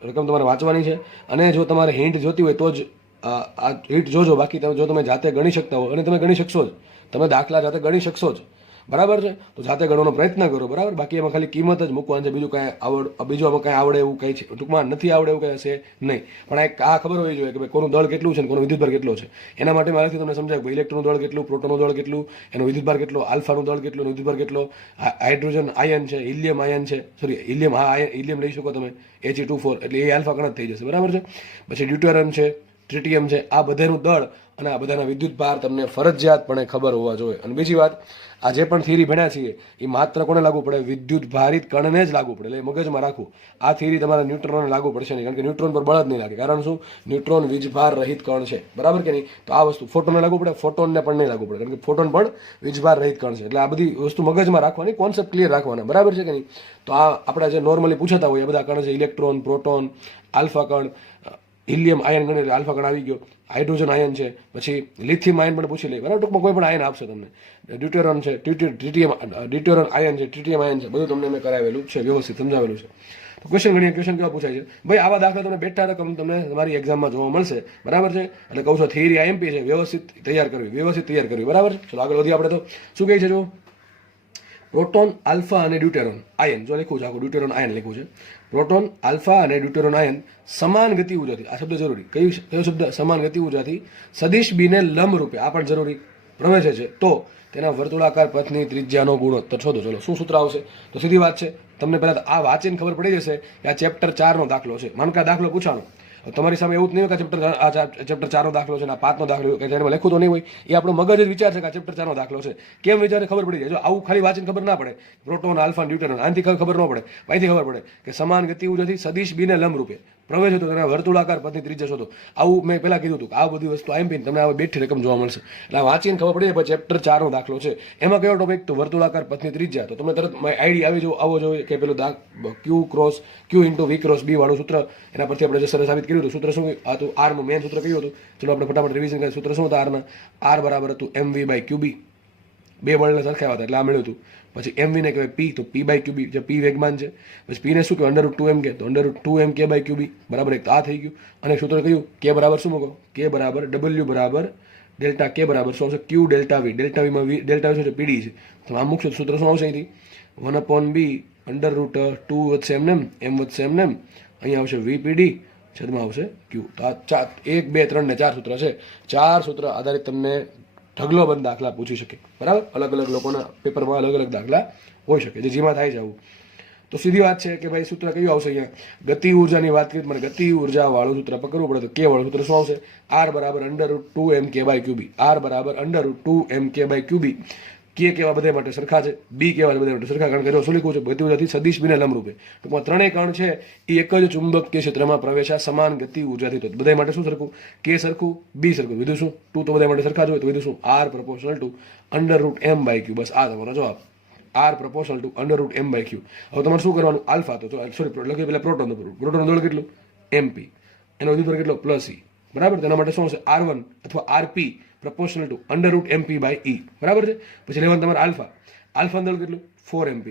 રકમ તમારે વાંચવાની છે. અને જો તમારે હિન્ટ જોતી હોય તો જ આ હિન્ટ જોજો. બાકી જો તમે જાતે ગણી શકતા હો, અને તમે ગણી શકશો જ, તમે દાખલા જાતે ગણી શકશો જ, બરાબર છે. તો જાતે ગણવાનો પ્રયત્ન કરો, બરાબર. બાકી એમાં ખાલી કિંમત જ મૂકવાની છે. બીજું આમાં કાંઈ આવડે એવું કંઈ છે ટૂંકમાં નથી, આવડે એવું કંઈ હશે નહીં. પણ એક આ ખબર હોવી જોઈએ કે ભાઈ કોનું દળ કેટલું છે અને કોનો વિદ્યુતભાર કેટલો છે. એના માટે મારાથી તમને સમજાય કે ઇલેક્ટ્રોનનું દળ કેટલું, પ્રોટોનનું દળ કેટલું, એનો વિદ્યુતભાર કેટલો, આલ્ફાનું દળ કેટલું, એનો વિદ્યુતભાર કેટલો, હાઇડ્રોજન આયન છે, હિલિયમ આયન છે, સોરી હિલિયમ, હા હિલિયમ લઈ શકો તમે, He2 એટલે એ આલ્ફા કણ જ થઈ જશે, બરાબર છે. પછી ડ્યુટેરન છે, ટ્રિટિયમ છે, આ બધાનું દળ અને આ બધાના વિદ્યુતભાર તમને ફરજિયાતપણે ખબર હોવા જોઈએ. અને બીજી વાત, આ જે પણ થિયરી ભણ્યા છીએ એ માત્ર કોને લાગુ પડે? વિદ્યુત ભારિત કણને જ લાગુ પડે. એટલે મગજમાં રાખવું, આ થિયરી તમારા ન્યુટ્રોનને લાગુ પડશે નહીં. કારણ કે ન્યુટ્રોન પર બળ જ નહીં લાગે. કારણ શું? ન્યુટ્રોન વીજભાર રહિત કણ છે, બરાબર કે નહીં. તો આ વસ્તુ ફોટોનને લાગુ પડે, ફોટોનને પણ નહીં લાગુ પડે. કારણ કે ફોટોન પણ વીજભાર રહિત કણ છે. એટલે આ બધી વસ્તુ મગજમાં રાખવાની, કોન્સેપ્ટ ક્લિયર રાખવાના, બરાબર છે કે નહીં. તો આ આપણા જે નોર્મલી પૂછાતા હોય એ બધા કણ છે, ઇલેક્ટ્રોન, પ્રોટોન, આલ્ફા કણ, હિલિયમ આયન ગણે એટલે આલ્ફા કણ આવી ગયો, હાઇડ્રોજન આયન છે, પછી લિથિયમ આયન પણ પૂછી લે, બરાબર. ટૂંકમાં કોઈ પણ આયન આપશે તમને. ડ્યુટેરન છે, ડ્યુટેરન આયન છે, ટ્રિટિયમ આયન છે, બધું તમને મેં કરાવેલું છે, વ્યવસ્થિત સમજાવેલું છે. તો ક્વેશ્ચન ગણીએ. ક્વેશ્ચન કેવા પૂછાય છે? ભાઈ આવા દાખલા તમને બેઠા રકમ તમને તમારી એક્ઝામમાં જોવા મળશે, બરાબર છે. એટલે કહું છું થિયરી આઈએમપી છે, વ્યવસ્થિત તૈયાર કરવી, બરાબર છે. ચલો આગળ વધીએ આપણે. તો શું કહે છે જો? પ્રોટોન, આલ્ફા અને ડ્યુટેરોન આયન, જો લખ્યું છે આખું ડ્યુટેરોન આયન લખ્યું છે. પ્રોટોન, આલ્ફા અને ડ્યુટેરોન આયન સમાન ગતિ ઉર્જાથી, આ શબ્દ જરૂરી, કયો શબ્દ? સમાન ગતિ ઉર્જાથી સદિશ બીને લંબ રૂપે, આ પણ જરૂરી, પ્રવેશે છે તો તેના વર્તુળાકાર પથની ત્રિજ્યાનો ગુણોત્તર શોધો. ચલો શું સૂત્ર આવશે? તો સીધી વાત છે, તમને પહેલા આ વાંચીને ખબર પડી જશે કે આ ચેપ્ટર 4નો દાખલો છે. માનો કે આ દાખલો પૂછાણો, તમારી સામે એવું જ નહીં હોય કે ચેપ્ટર 4નો દાખલો છે ને આ 5નો દાખલો કે જેમાં લખ્યું તો નહીં હોય, એ આપણો મગજ જ વિચાર છે કે આ ચેપ્ટર 4નો દાખલો છે. કેમ વિચારે ખબર પડી જાય. જો આવું ખાલી વાંચીને ખબર ના પડે, પ્રોટોન, આલ્ફા, ડ્યુટેરોન, આનાથી ખબર ન પડે, અહીંથી ખબર પડે કે સમાન ગતિ ઉર્જાથી સદિશ બીને લંબ રૂપે પ્રવેશ હતો તેના વર્તુળાકાર પથની ત્રિજ્યા શોધો. આવું મેં પહેલા કીધું હતું કે આ બધી વસ્તુ આઈએમપી તમને આ બેઠી રકમ જોવા મળશે. એટલે વાંચીને ખબર પડી જાય ચેપ્ટર 4નો દાખલો છે. એમાં કયો ટોપિક? તો વર્તુળાકાર પથની ત્રિજ્યા. તો તમને તરત આઈડિયા આવી આવો જોઈએ કે પેલું ક્યુ ઇન્ટુ વી ક્રોસ બી વાળું સૂત્ર, એના પરથી આપણે જે સરસ સાબિત કર્યું હતું. સૂત્ર શું હતું? આરનું મેન સૂત્ર કયું હતું? ચલો આપણે ફટાફટ રિવિઝન કરીએ. સૂત્ર શું હતું આરના? આર બરાબર હતું mv બાય ક્યુબી. બે બળને સરખાવ્યા હતા એટલે આ મળ્યું હતું. પછી mv ને કહેવાય પી, તો પી બાય ક્યુબી, જે પી વેગમાન છે. પછી પી ને શું કહેવાય? √2m કે, તો √2m કે બાય ક્યુબી બરાબર એક. તો આ થઈ ગયું. અને સૂત્ર કયું? કે બરાબર શું મૂકો? કે બરાબર w બરાબર ડેલ્ટા કે બરાબર શું આવશે? Q delta V. ડેલ્ટા વીમાં ડેલ્ટા વી શું છે? પીડી છે. તો આમ મૂકશો સૂત્ર શું આવશે અહીંથી? 1/b √2 વધશે એમને એમ વધશે એમને એમ. અહીંયા આવશે વીપીડી છેદમાં આવશે ક્યુ. તો આ 1, 2, 3 ને 4 સૂત્ર છે. 4 સૂત્ર આધારિત તમને ઢગલો બંધ દાખલા પૂછી શકે. બરાબર? અલગ અલગ લોકોના પેપરમાં અલગ અલગ દાખલા હોઈ શકે, જે જેમાં થાય છે આવું. તો સીધી વાત છે કે ભાઈ સૂત્ર કયું આવશે અહીંયા? ગતિ ઉર્જાની વાત કરીએ મને ગતિ ઉર્જા વાળું સૂત્ર પકડવું પડે તો કે વાળું સૂત્ર શું આવશે? આર બરાબર √2m કે બાય ક્યુબી. આર બરાબર √2m કે બાય ક્યુબી. કે કેવા બધા માટે સરખા છે, બી કેવા બધા માટે સરખા, કારણ કે જો શું લખ્યું છે? ગતિ ઉર્જાથી સદિશ બીને લંબ રૂપે. ટૂંકમાં ત્રણેય કણ છે એ એક જ ચુંબકીય ક્ષેત્રમાં પ્રવેશા સમાન ગતિ ઉર્જાથી. તો બધા માટે શું સરખું? કે સરખું, બી સરખું, વિધું શું? 2 તો બધા માટે સરખા જ હોય, તો વિધું શું? R proportional to √m by Q. બસ આ તમારો જવાબ. R proportional to √m by Q. હવે તમારે શું કરવાનું? આલ્ફા, તો સોરી લખ્યું પેલા પ્રોટોન દળ કેટલું? mp. એનો વિદ્યુત કેટલો? +e. બરાબર? તેના માટે શું હશે? r1 અથવા rp proportional to √mp by e. બરાબર છે? પછી લેવાનું તમારે આલ્ફા દળ કેટલું? 4mp.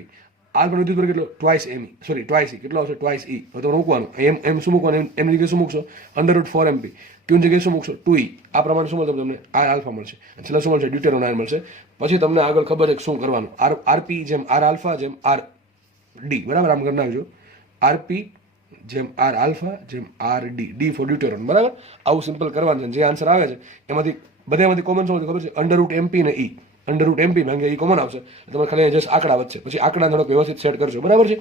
આલ્ફા વિદ્યુત કેટલો? Twice e. કેટલો આવશે? Twice e. હવે તમારે મૂકવાનું એમ શું મૂકવાનું? એમ જગ્યાએ શું મૂકશો? √4mp. ક્યુ જગ્યાએ શું મૂકશો? 2e. આ પ્રમાણે શું મળશે તમને? આ આલ્ફા મળશે. છેલ્લા શું મળશે? ડ્યુટેરોન આયન મળશે. પછી તમને આગળ ખબર છે કે શું કરવાનું? આરપી જેમ આર આલ્ફા જેમ આર ડી. બરાબર? આમ કરી નાખજો. આરપી જેમ આર આલ્ફા જેમ R D. D for deuteron. બરાબર? આવું સિમ્પલ કરવાનું છે. જે આન્સર આવે છે એમાંથી બધામાંથી કોમન શું ખબર છે? √mp ને e. √mp માંગે એ કોમન આવશે. તમારે ખાલી જસ્ટ આંકડા વચ્ચે પછી આંકડા થોડોક વ્યવસ્થિત સેટ કરજો. બરાબર છે?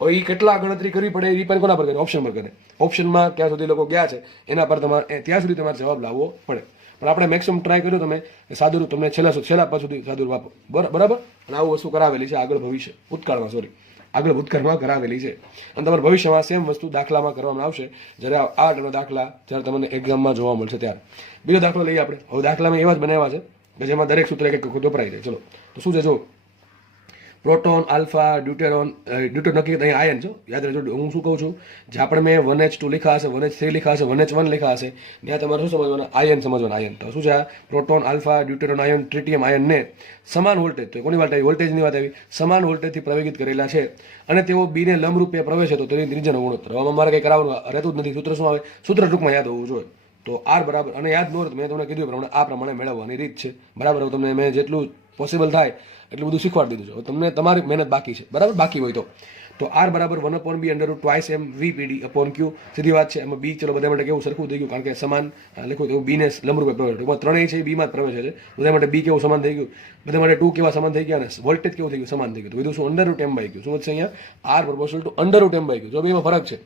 એ કેટલા ગણતરી કરવી પડે એ પણ કોના પર કરે? ઓપ્શન પર કરે. ઓપ્શનમાં ક્યાં સુધી લોકો ગયા છે એના પર તમારે ત્યાં સુધી તમારે જવાબ લાવવો પડે. પણ આપણે મેક્સિમમ ટ્રાય કર્યું તમે સાદું તમને છેલ્લા પાસ સુધી સાદું વાપરો. બરાબર? અને આવું વસ્તુ કરાવેલી છે આગળ ભૂતકાળમાં કરાવેલી છે. અને તમારે ભવિષ્યમાં સેમ વસ્તુ દાખલામાં કરવામાં આવશે. જ્યારે આ ટાઈપનો દાખલા જ્યારે તમને એક્ઝામમાં જોવા મળશે ત્યારે. બીજો દાખલો લઈએ આપણે. હવે દાખલામાં એવા જ બનાવ્યા છે કે જેમાં દરેક સૂત્ર એક વખત વપરાય જાય. ચલો તો શું છે? જો પ્રોટોન, આલ્ફા, ડ્યુટેરોન નક્કી અહીંયા આયન છો. યાદ રાખજો હું શું કહું છું? જે આપણે મેં 1h2 લખ્યા હશે, 1h3 લખ્યા હશે, 1h1 લખ્યા હશે, ત્યાં તમારે શું સમજવાના? આયન સમજવાના. આયન તો શું છે? પ્રોટોન, આલ્ફા, ડ્યુટેરોન આયન, ટ્રિટિયમ આયનને સમાન વોલ્ટેજ, તો કોની વાત આવી? વોલ્ટેજની વાત આવી. સમાન વોલ્ટેજથી પ્રવેગિત કરેલા છે અને તેઓ બીને લંબ રૂપે પ્રવેશે તો તેની ત્રિજ્યાનો ગુણોત્તર. આમાં મારે કંઈ કરાવવાનું રહેતું જ નથી. સૂત્ર શું આવે? સૂત્ર ટૂંકમાં યાદ હોવું જોઈએ. તો આર બરાબર, અને યાદ ન હોય મેં તમને કીધું પ્રમાણે આ પ્રમાણે મેળવવાની રીત છે. બરાબર? તમને મેં જેટલું પોસિબલ થાય એટલું બધું શીખવાડી દીધું છે. તમને તમારી મહેનત બાકી છે. બરાબર? બાકી હોય તો આર બરાબર 1/b √2m વીપીડી અપોન ક્યુ. સીધી વાત છે. એમાં બી ચલો બધા માટે કેવું સરખું થઈ ગયું, કારણ કે સમાન લખ્યું તો બીને લંબરૂપે પ્રવેશ. ટૂંકમાં ત્રણેય છે બીમાં જ પ્રવેશે છે. બધા માટે બી કેવું સમાન થઈ ગયું, બધા માટે 2 કેવા સમાન થઈ ગયા, અને વોલ્ટેજ કેવું થઈ ગયું? સમાન થઈ ગયું. તો બીજું શું? √m by Q. શું વધશે અહીંયા? R proportional to √m by Q. જો બેમાં ફરક છે.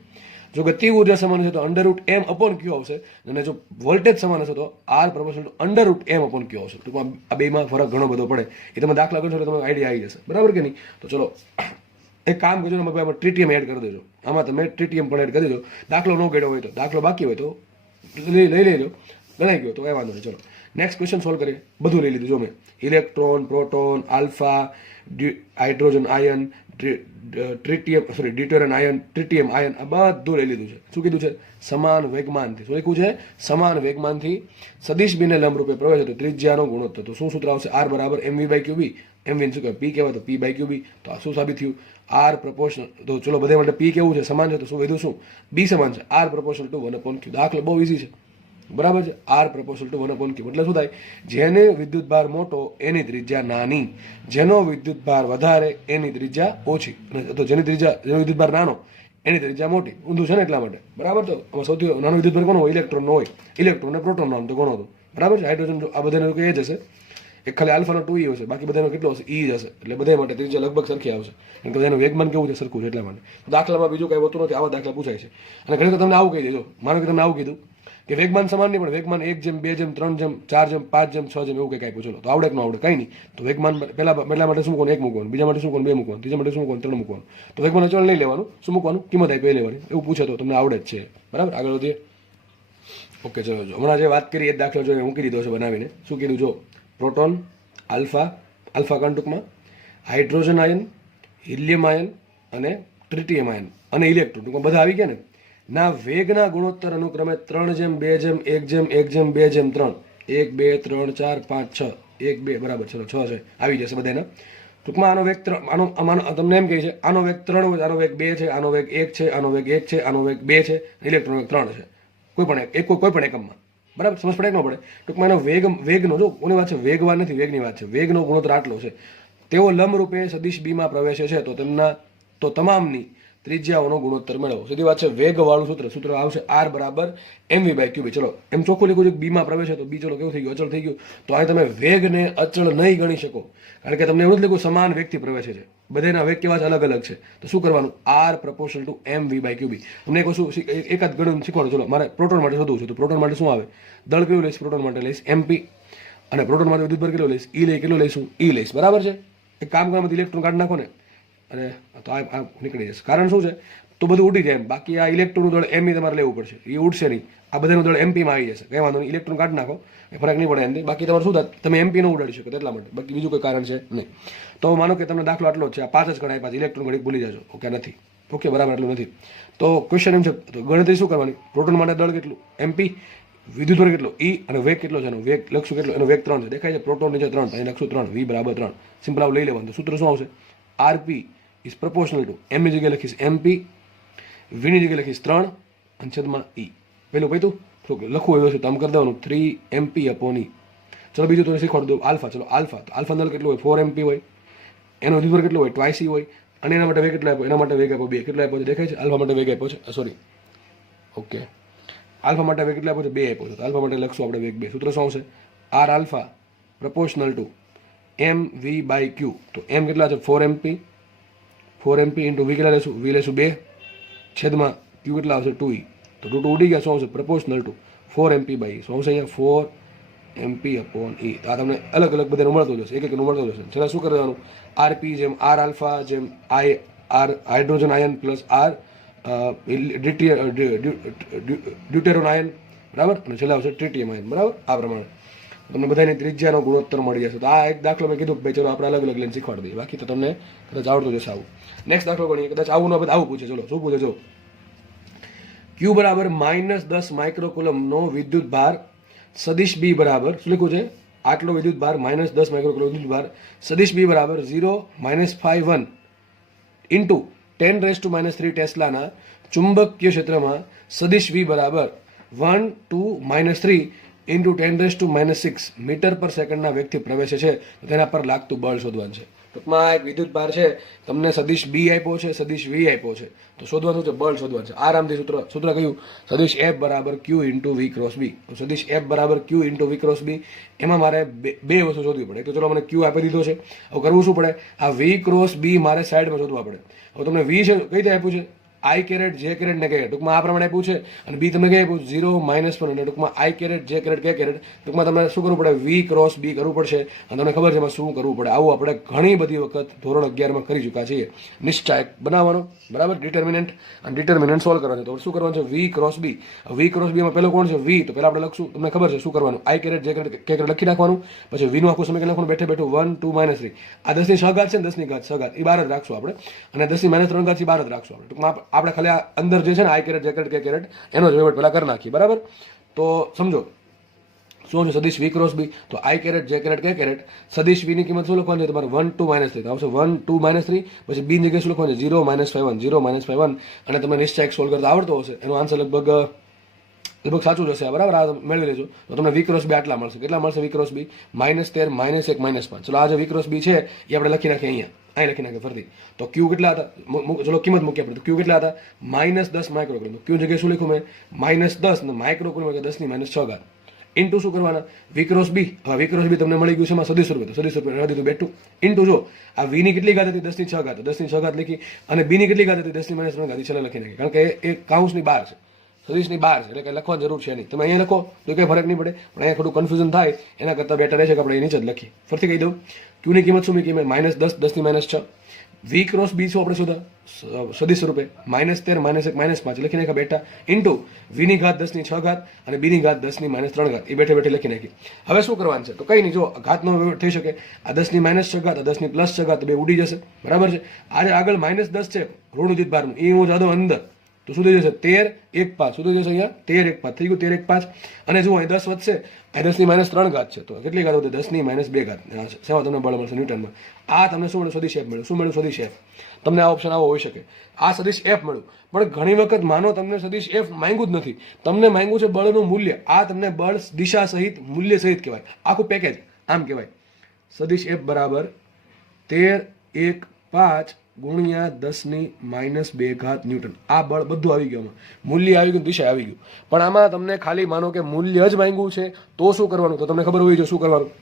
જો ગતિ ઉર્જા સમાન હશે તો √m અપોન ક્યુ આવશે, અને જો વોલ્ટેજ સમાન હશે તો R proportional to √m upon Q આવશે. ટૂંકમાં આ બેમાં ફરક ઘણો બધો પડે. એ તમે દાખલા કરશો એટલે તમને આઈડિયા આવી જશે. બરાબર કે નહીં? તો ચલો એક કામ કરજો, તમે ટ્રિટિયમ એડ કરી દેજો. આમાં તમે ટ્રિટિયમ પણ એડ કરી દેજો. દાખલો ન ગયો હોય તો, દાખલો બાકી હોય તો લઈ લેજો. ગણાઈ ગયો તો કઈ વાંધો નહીં. ચલો નેક્સ્ટ ક્વેશ્ચન સોલ્વ કરીએ. બધું લઈ લીધું જો મેં. Electron, proton, alpha, hydrogen ion, deuteron ion, tritium ion, આ બધું લઈ લીધું છે. શું કીધું છે? સમાન વેગમાનથી. શું લખ્યું છે? સમાન વેગમાનથી સદિશ બીને લંબ રૂપે પ્રવેશ હતો ત્રિજ્યાનો ગુણોત્તર. તો શું સૂત્ર આવશે? આર બરાબર mv બાય ક્યુબી. mv શું કહેવાય? પી કહેવાય તો પી બાય ક્યુબી. તો આ શું સાબિત થયું? R proportional. તો ચલો બધા માટે પી કેવું છે? સમાન છે. તો શું વધ્યું? શું? બી સમાન છે. R proportional to 1/q. દાખલો બહુ ઇઝી છે. બરાબર છે? R proportional to 1/q. એટલે શું થાય? જેને વિદ્યુત ભાર મોટો એની ત્રિજ્યા નાની, જેનો વિદ્યુત ભાર વધારે એની ત્રિજ્યા ઓછી, તો જેનો વિદ્યુત ભાર નાનો એની ત્રિજ્યા મોટી. ઊંધું છે ને એટલા માટે. બરાબર? તો આમાં સૌથી નાનો વિદ્યુત ભાર કોનો હોય? ઇલેક્ટ્રોનનો હોય. ઇલેક્ટ્રોન ને પ્રોટોનનો આમ તો ઘણો હતો. બરાબર છે? હાઇડ્રોજન આ બધાને એ જ હશે. એક ખાલી આલ્ફાનો 2e હશે, બાકી બધાનો કેટલો હશે e જ હશે, એટલે બધા માટે ત્રિજ્યા લગભગ સરખી આવશે, કેમ કે એનું વેગમાન કેવું છે સરખું છે એટલા માટે. દાખલામાં બીજું કઈ હોતું નથી, આવા દાખલા પૂછાય છે. અને ઘણી વખત તમને આવું કહી દેજો, માનો કે તમને આવું કીધું કે વેગમાન સમાન નહીં પણ વેગમાન 1:2:3:4:5:6 એવું કંઈક આપ્યું, ચલો તો આવડે કે ન આવડે કંઈ નહીં, તો વેગમાન પહેલા માટે શું મૂકવાનું 1 મૂકવાનું, બીજા માટે શું મૂકવાનું 2 મૂકવાનું, ત્રીજા માટે શું મૂકવાનું 3 મૂકવાનું. તો વેગમાન અચળ નહીં લેવાનું, શું મૂકવાનું કિંમત આપી એ લેવાની, એવું પૂછે તો તમને આવડે જ છે. બરાબર, આગળ વધીએ. ઓકે ચલો, જો હમણાં જે વાત કરી એ દાખલો જો મૂકી દીધો છે બનાવીને. શું કીધું જો, પ્રોટોન, આલ્ફા કણ ટૂંકમાં, હાઇડ્રોજન આયન, હિલિયમ આયન અને ટ્રિટિયમ આયન અને ઇલેક્ટ્રોન ટૂંકમાં બધા આવી ગયા ને, ના વેગના ગુણોત્તર અનુક્રમે 3:2:1:1:2:3 1 2 3 4 5 6 1 2 બરાબર, ચલો 6 છે આવી જશે બધાના. ટૂંકમાં આનો વેગ 3, આનો તમને એમ કહે છે આનો વેગ 3 હોય, આનો વેગ 2 છે, આનો વેગ 1 છે, આનો વેગ 1 છે, આનો વેગ 2 છે, ઇલેક્ટ્રોન વેગ 3 છે, કોઈ પણ એકમમાં. બરાબર, સમજ પડે કે ન પડે? ટૂંકમાં એનો વેગનો જો કોની વાત છે, વેગવાન નથી, વેગની વાત છે. વેગનો ગુણોત્તર આટલો છે, તેઓ લંબરૂપે સદિશ બીમાં પ્રવેશે છે તો તમામની ત્રિજ્યાઓનો ગુણોત્તર મેળવો. સીધી વાત છે, વેગવાળું સૂત્ર આવશે R બરાબર mv/qb. ચલો એમ ચોખ્ખું લીધું છે બીમાં પ્રવેશે તો બી ચલો કેવું થઈ ગયું, અચળ થઈ ગયું. તો અહીં તમે વેગને અચળ નહીં ગણી શકો, કારણ કે તમને એવું નથી લખ્યું સમાન વેગથી પ્રવેશે છે, બધાના વેગ કેવા છે, અલગ અલગ છે. તો શું કરવાનું, R proportional to mv/qb. તમને એક વસ્તુ એકાદ ગણું શીખવાડો. ચલો મારે પ્રોટોન માટે શોધવું છે, તો પ્રોટોન માટે શું આવે, દળ કયું લઈશ, પ્રોટોન માટે લઈશ mp, અને પ્રોટોન માટે વિદ્યુતભાર કેટલો લઈશ, કેટલો લઈશું, લઈશ. બરાબર છે. એક કામ કરવામાંથી ઇલેક્ટ્રોન કાઢી નાખો ને, અને તો આ નીકળી જશે. કારણ શું છે, તો બધું ઉડી જાય એમ. બાકી આ ઇલેક્ટ્રોનનું દળ એમઈ તમારે લેવું પડશે, એ ઉડશે નહીં. આ બધાનું દળ એમપીમાં આવી જશે, કંઈ વાંધો નહીં, ઇલેક્ટ્રોન કાઢી નાખો, એ ફરક નહીં પડે એમથી. બાકી તમારે શું થાય, તમે એમપી ન ઉડાડી શકો એટલા માટે, બાકી બીજું કોઈ કારણ છે નહીં. તો માનો કે તમને દાખલો આટલો જ છે, આ 5 જ ગણાય, પાછું ઇલેક્ટ્રોન ઘડી ભૂલી જજો. ઓકે નથી, ઓકે બરાબર, એટલું નથી. તો ક્વેશ્ચન એમ છે, તો ગણતરી શું કરવાની, પ્રોટોન માટે દળ કેટલું એમપી, વિદ્યુતભાર કેટલો E, અને વેગ કેટલો છે, એનો વેગ લખશું કેટલો, એનો વેગ 3 છે, દેખાય છે, પ્રોટોન નીચે 3, અહીં લખશું 3, V બરાબર 3. સિમ્પલ આવું લઈ લેવાનું. તો સૂત્ર શું આવશે, RP is proportional to, M ની જગ્યાએ લખીશ MP, V ની જગ્યાએ લખીશ 3 અને છેદમાં E. પેલું પૈતું લખવું એવું છે તો આમ કરી દેવાનું 3mp/E. ચલો બીજું તમને શીખવાડી દઉં, આલ્ફા. ચલો આલ્ફા નલ કેટલું હોય, 4mp હોય, એનો વિદ્યુતભાર કેટલો હોય, 2c હોય, અને એના માટે વેગ કેટલો આપ્યો, એના માટે વેગ આપ્યો 2. કેટલો આપ્યો છે દેખાય છે, આલ્ફા માટે વેગ આપ્યો છે, સોરી ઓકે, આલ્ફા માટે વેગ કેટલો આપ્યો છે, 2 આપ્યો છે. તો આલ્ફા માટે લખશું આપણે વેગ 2. સૂત્ર શું આવશે, R alpha proportional two mv/q. તો m કેટલા છે, 4mp ઇન્ટુ v કેટલા લેશું, v લેશું 2, છેદમાં q કેટલા આવશે 2e. તો 2 ઉડી ગયા, શું આવશે, પ્રપોર્શનલ ટુ 4mp/e. શું આવશે અહીંયા 4mp/e. તો આ તમને અલગ અલગ બધાનું મળતું જશે, એક એકનું મળતું જશે. ચલો શું કરવાનું, RP જેમ R આલ્ફા જેમ I R hydrogen ion plus R deuteron ion, બરાબર, અને છેલ્લા આવશે ટ્રિટિયમ આયન. બરાબર, આ પ્રમાણે તમને બધાની ત્રિજ્યાનો ગુણોત્તર મળી જશે. તો આ એક દાખલો મેં કીધું કે ભાઈ ચલો આપણે અલગ અલગ લઈને શીખવાડી દઈએ, બાકી તો તમને કદાચ આવડતું જશે આવું. નેક્સ્ટ દાખલો ગણીએ, કદાચ આવું ન આવું પૂછે. ચલો શું પૂછે, જો Q બરાબર -10 માઇક્રોકુલમનો વિદ્યુત ભાર સદિશ B બરાબર, શું લખ્યું છે, આટલો વિદ્યુત ભાર -10 માઇક્રોકુલમ વિદ્યુત ભાર સદિશ B બરાબર 0-5 ઇન્ટુ 10⁻³ ટેસ્લાના ચુંબકીય ક્ષેત્રમાં સદિશ V બરાબર 1-3 ઇન્ટુ 10⁻⁶ મીટર પર સેકન્ડના વેગથી પ્રવેશે છે, તો તેના પર લાગતું બળ શોધવાનું છે. ટૂંકમાં એક વિદ્યુત ભાર છે, તમને સદિશ B આપ્યો છે, સદિશ V આપ્યો છે, તો શોધવાનું છે, બળ શોધવાનું છે. આરામથી સૂત્ર કયું, સદિશ F બરાબર Q into V cross B. તો સદિશ F બરાબર Q into V cross B, એમાં મારે બે વસ્તુ શોધવી પડે. તો ચલો મને Q આપી દીધો છે, હવે કરવું શું પડે, આ V ક્રોસ B મારે સાઈડમાં શોધવા પડે. હવે તમને V છે કઈ રીતે આપ્યું છે, I કેરેટ J કેરેટ ને કે ટૂંકમાં આ પ્રમાણે આપ્યું છે, અને બી તમને કઈ આપ્યું 0-1, અને ટૂંકમાં I કેરેટ J કેરેટ કે કેરેટ, ટૂંકમાં તમારે શું કરવું પડે, V ક્રોસ B કરવું પડશે, અને તમને ખબર છે એમાં શું કરવું પડે. આવું આપણે ઘણી બધી વખત ધોરણ 11માં કરી ચૂક્યા છીએ. નિશ્ચય બનાવવાનો, બરાબર, ડિટર્મિનન્ટ અને ડિટર્મિનન્ટ સોલ્વ કરવાનું છે. તો શું કરવાનું છે, V cross B. V cross B માં પહેલો કોણ છે, V, તો પહેલા આપણે લખશું, તમને ખબર છે શું કરવાનું, I કેરેટ J કેરેટ કે કેરેટ લખી નાખવાનું, પછી V નું આખું સમીકરણ લખવાનું બેઠે બેઠું 1-2-3. આ 10 ની સહઘાત છે ને 10 ની ઘાત સહઘાત એ 12 જ રાખશું આપણે, અને 10 ની -3 ઘાત 12 જ રાખશું આપણે. ટૂંકમાં આપણે ખાલી આ અંદર જે છે ને I કેરેટ J કેરેટ કે કેરેટ એનો જ વહીવટ પહેલા કરી નાખીએ. બરાબર, તો સમજો શું છે, સદિશ V ક્રોસ B. તો I કેરેટ J કેરેટ કે કેરેટ સદિશ V ની કિંમત શું લખવાની છે તમારે, 1-2-3. તો આવશે 1-2-3, પછી B ની જગ્યાએ શું લખવાનું છે, 0-5 અને તમને નિશ્ચય સોલ્વ કરતા આવડતો હશે, એનો આન્સર લગભગ સાચું જ હશે. બરાબર, આ મેળવી લેજો. તો તમને V ક્રોસ B આટલા મળશે. કેટલા મળશે V ક્રોસ B, -13, -1, -5. ચલો આ જે V ક્રોસ B છે એ આપણે લખી નાખીએ અહીંયા, અહીં લખી નાખીએ ફરતી. તો Q કેટલા હતા, ચલો કિંમત મૂકીએ આપણે. તો Q કેટલા હતા, -10 માઇક્રોકુલમ. Q જગ્યાએ શું લખ્યું મેં, -10 માઇક્રોકુલમ એટલે 10 ની -6 ઘાત. ઇન્ટુ શું કરવાના વી ક્રોસ બી. હવે વી ક્રોસ બી તમને મળી ગયું છે એમાં સદીશ રૂપે, તો સદીશ રૂપે રહેવા દીધું બેઠું. ઇન્ટુ જો આ વી ની કેટલી ઘાત હતી 10 ની 6 ઘાત, 10 ની 6 ઘાત લખી, અને બી ની કેટલી ઘાત હતી 10 ની -3 ઘાત, છેલ્લે લખી નાખી, કારણ કે એ કાઉન્સની બહાર છે, સદીશની બહાર છે, એટલે કે લખવાની જરૂર છે નહીં. તમે અહીંયા લખો તો કંઈ ફરક નહીં પડે, પણ અહીંયા થોડું કન્ફ્યુઝન થાય એના કરતાં બેટર રહે છે કે આપણે એ નીચે જ લખીએ. ફરીથી કહી દઉં, ક્યુની કિંમત શું મૂકી મેં -10, 10 ની -6. વી ક્રોસ બી શું આપણે શોધા સદીશ રૂપે -13, -1, -5 લખી નાખ્યા બેટા, ઇન્ટુ વી ની ઘાત 10 ની 6 ઘાત અને બી ની ઘાત 10 ની -3 ઘાત, એ બેઠે બેઠે લખી નાખી. હવે શું કરવાનું છે તો કંઈ નહીં, જો ઘાતનો વ્યવહાર થઈ શકે, આ 10 ની -6 ઘાત, આ 10 ની +6 ઘાત, બે ઉડી જશે, બરાબર છે. આજે આગળ -10 છે ઋણ ભારનું, એ હું જાદો અંદર, તો શું થઈ જશે 13, 1, 5, શું થઈ જશે અહીંયા 13, 1, 5 થઈ ગયું, 13, 1, 5. અને જુઓ અહીં 10 વધશે, આ 10 ની -3 ઘાત છે, તો કેટલી ઘાત વધે 10 ની -2 ઘાત. શેમાં તમને બળ મળશે ન્યૂટનમાં. આ તમને શું મળ્યું સદીશ એફ મળ્યું. શું મળ્યું સદીશ એફ. તમને આ ઓપ્શન આવો હોઈ શકે, આ સદીશ એફ મળ્યું. પણ ઘણી વખત માનો તમને સદીશ એફ માંગ્યું જ નથી, તમને માંગ્યું છે બળનું મૂલ્ય. આ તમને બળ દિશા સહિત મૂલ્ય સહિત કહેવાય, આખું પેકેજ આમ કહેવાય. સદીશ એફ બરાબર 13, 1, 5 ગુણ્યા 10 ની -2 ઘાત ન્યૂટન. આ બળ બધું આવી ગયું, મૂલ્ય આવી ગયું, દિશા આવી ગયું. પણ આમાં તમને ખાલી માનો કે મૂલ્ય જ માંગ્યું છે તો શું કરવાનું, તો તમને ખબર હોવી જોઈએ શું કરવાનું.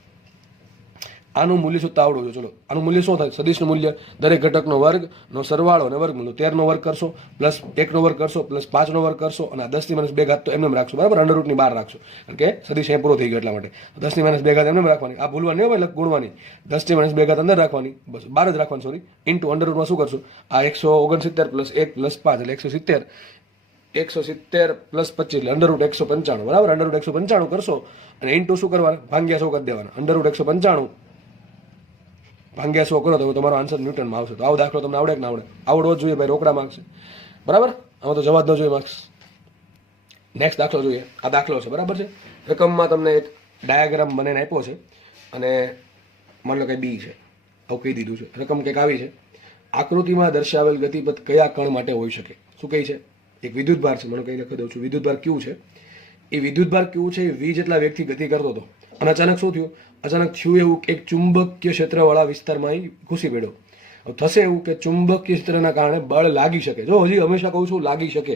આનું મૂલ્ય શું આવડવું જોઈએ. ચલો આનું મૂલ્ય શું થાય, સદીશનું મૂલ્ય દરેક ઘટકનો વર્ગનો સરવાળો અને વર્ગમૂળ, 13 નો વર્ગ કરશો, પ્લસ 1 નો વર્ગ કરશો, પ્લસ 5 નો વર્ગ કરશો, અને આ 10 ની -2 ઘાત તો એમને રાખશો, બરાબર, અંડર રૂટની બહાર રાખશો, કારણ કે સદીશ એ પૂરો થઈ ગયો એટલા માટે. 10 ની -2 ઘાત એમને રાખવાની, આ ભૂલવાની હોય ગુણવાની, 10 ની -2 ઘાત અંદર રાખવાની, બસ બહાર જ રાખવાની, સોરી, ઇન્ટુ અંડર રૂટમાં શું કરશું, આ 169 પ્લસ 1 પ્લસ 5 એટલે 170, 170 પ્લસ 25 એટલે અંડર રૂટ 195, બરાબર. અંડર રૂટ 195 કરશો અને ઇન્ટુ શું કરવાના, ભાગ્યા 100 કરી દેવાના. અંડર રૂટ 195 ભાગ્યા 100 કરો તો તમારો આન્સર ન્યૂટનમાં આવશે. તો આવો દાખલો તમને આવડે કે ના આવડે, આવડવો જ જોઈએ ભાઈ, રોકડા માર્ક્સ છે, બરાબર. આમાં તો જવા જ ન જોઈએ માર્ક્સ. નેક્સ્ટ દાખલો જોઈએ. આ દાખલો છે, બરાબર છે. રકમમાં તમને એક ડાયાગ્રામ બનાવીને આપ્યો છે, અને માની લો કે બી છે, આવું કહી દીધું છે. રકમ કંઈક આવી છે. આકૃતિમાં દર્શાવેલ ગતિપથ કયા કણ માટે હોઈ શકે. શું કહી છે, એક વિદ્યુતભાર છે, મને કહી લખી દઉં છું, વિદ્યુતભાર ક્યુ છે. એ વિદ્યુતભાર ક્યુ છે, એ વી જેટલા વેગથી ગતિ કરતો હતો, અને અચાનક શું થયું, અચાનક થયું એવું એક ચુંબકીય ક્ષેત્રવાળા વિસ્તારમાં ઘૂસી પડ્યો. થશે એવું કે ચુંબકીય ક્ષેત્રના કારણે બળ લાગી શકે. જો હજી હંમેશા કહું છું લાગી શકે,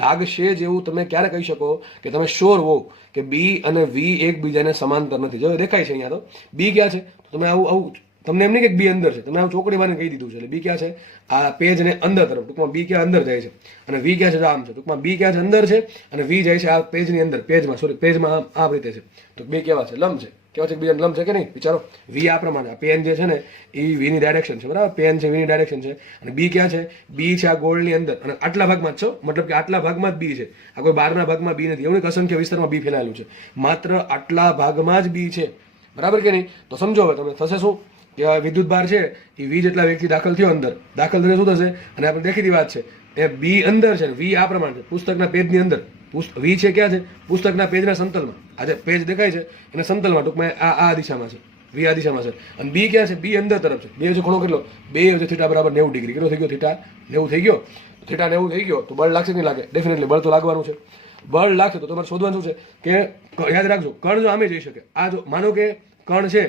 લાગશે જેવું તમે ક્યારે કહી શકો કે તમે શ્યોર હો કે બી અને વી એકબીજાને સમાંતર નથી. જો દેખાય છે અહીંયા તો બી ક્યાં છે, તો તમે આવું તમને એમ નહીં કે બી અંદર છે, તમે આવું ચોકડી મારીને કહી દીધું છે. એટલે બી ક્યાં છે, આ પેજને અંદર તરફ, ટૂંકમાં બી ક્યાં અંદર જાય છે, અને વી ક્યાં છે આમ છે, ટૂંકમાં બી ક્યાં છે અંદર છે, અને વી જાય છે આ પેજની અંદર, પેજમાં સોરી પેજમાં આ રીતે છે. તો બે કેવા છે, લંબ છે, કેવા છે બીજા લંબ છે કે નહીં, વિચારો. વી આ પ્રમાણે, આ પેન જે છે ને એ વીની ડાયરેક્શન છે, બરાબર, પેન છે વીની ડાયરેક્શન છે, અને બી ક્યાં છે, બી છે આ ગોળની અંદર, અને આટલા ભાગમાં જ છો, મતલબ કે આટલા ભાગમાં જ બી છે, આ કોઈ બહારના ભાગમાં બી નથી. એવું નહીં અસંખ્ય વિસ્તારમાં બી ફેલાયેલું છે, માત્ર આટલા ભાગમાં જ બી છે, બરાબર કે નહીં. તો સમજો હવે તમે, થશે શું કે વિદ્યુત ભાર છે એ વી જેટલા વેગથી દાખલ થયો અંદર, દાખલ થઈને શું થશે, અને આપણે દેખીતી વાત છે એ બી અંદર છે, વી આ પ્રમાણે છે, પુસ્તકના પેજની અંદર. વી છે ક્યાં છે, પુસ્તકના પેજના સમતલમાં, આ જે પેજ દેખાય છે એના સમતલમાં, ટૂંકમાં આ દિશામાં છે, વી આ દિશામાં છે. અને બી ક્યાં છે, બી અંદર તરફ છે. બે વચ્ચે ખૂણો કેટલો, બે વચ્ચે થીટા બરાબર 90 ડિગ્રી. કેટલો થઈ ગયો, થીટા 90 થઈ ગયો. થીટા 90 થઈ ગયો તો બળ લાગશે નહીં લાગે, ડેફિનેટલી બળ તો લાગવાનું છે. બળ લાગશે તો તમારે શોધવાનું શું છે કે યાદ રાખજો, કણ જો આમે જઈ શકે. આ જો માનો કે કણ છે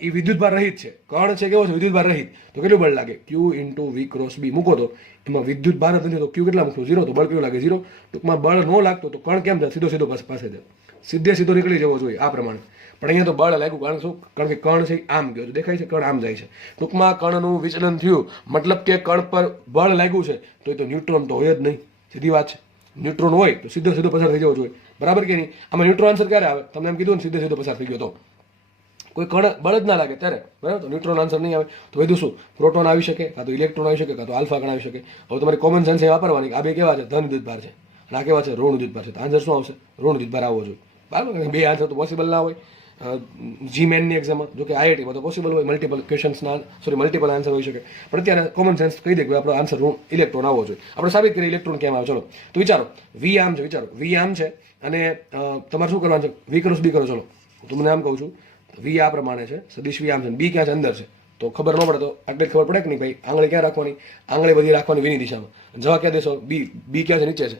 એ વિદ્યુતભાર રહિત છે, કણ છે કેવો છે, વિદ્યુતભાર રહિત, તો કેટલું બળ લાગે, ક્યુ ઇન્ટુ વી ક્રોસ બી મૂકો તો એમાં વિદ્યુત ભાર જ નથી, તો ક્યુ કેટલા મૂકશું, 0, તો બળ કેટલું લાગે, 0. ટૂંકમાં બળ ન લાગતો તો કણ કેમ જાય, સીધો પાસે જાય, સીધો નીકળી જવો જોઈએ આ પ્રમાણે. પણ અહીંયા તો બળ લાગ્યું, કારણ શું, કારણ કે કણ છે આમ ગયો, દેખાય છે કણ આમ જાય છે. ટૂંકમાં કણનું વિચલન થયું, મતલબ કે કણ પર બળ લાગ્યું છે, તો એ તો ન્યુટ્રોન તો હોય જ નહીં, સીધી વાત છે. ન્યુટ્રોન હોય તો સીધો પસાર થઈ જવો જોઈએ, બરાબર કે નહીં. આમાં ન્યુટ્રોન આન્સર ક્યારે આવે, તમને એમ કીધું ને સીધો પસાર થઈ ગયો તો કોઈ કણ બળ જ ના લાગે ત્યારે, બરાબર, તો ન્યુટ્રોન આન્સર નહીં આવે. તો વધુ શું, પ્રોટોન આવી શકે, કાં તો ઇલેક્ટ્રોન આવી શકે, કાં તો આલ્ફા કણ આવી શકે. હવે તમારી કોમન સેન્સ એ વાપરવાની, આ બે કેવા છે, ધન વિદ્યુતભાર છે, અને આ કેવા છે, ઋણ વિદ્યુતભાર છે. તો આન્સર શું આવશે, ઋણ વિદ્યુતભાર આવવો જોઈએ, બરાબર. બે આન્સર તો પોસિબલ ના હોય જીમેનની એક્ઝામમાં, જો કે આઈઆઈટીમાં તો પોસિબલ હોય, મલ્ટિપલ આન્સર હોઈ શકે. પણ અત્યારે કોમન સેન્સ કહી દે કે આપણો આન્સર ઋણ ઇલેક્ટ્રોન આવવો જોઈએ. આપણે સાબિત કરીએ ઇલેક્ટ્રોન કેમ આવે. ચલો તો વિચારો, વી આમ છે, વિચારો વી આમ છે, અને તમારે શું કરવાનું છે, વી ક્રોસ બી કરો. ચલો હું તમને આમ કહું છું, વી આ પ્રમાણે છે, સદીશ વી આમ છે, બી ક્યાં છે, અંદર છે. તો ખબર ન પડે તો આટલી ખબર પડે કે નહીં ભાઈ, આંગળી ક્યાં રાખવાની, આંગળી બધી રાખવાની વીની દિશામાં. જવા ક્યાં દેશો, બી ક્યાં છે, નીચે છે.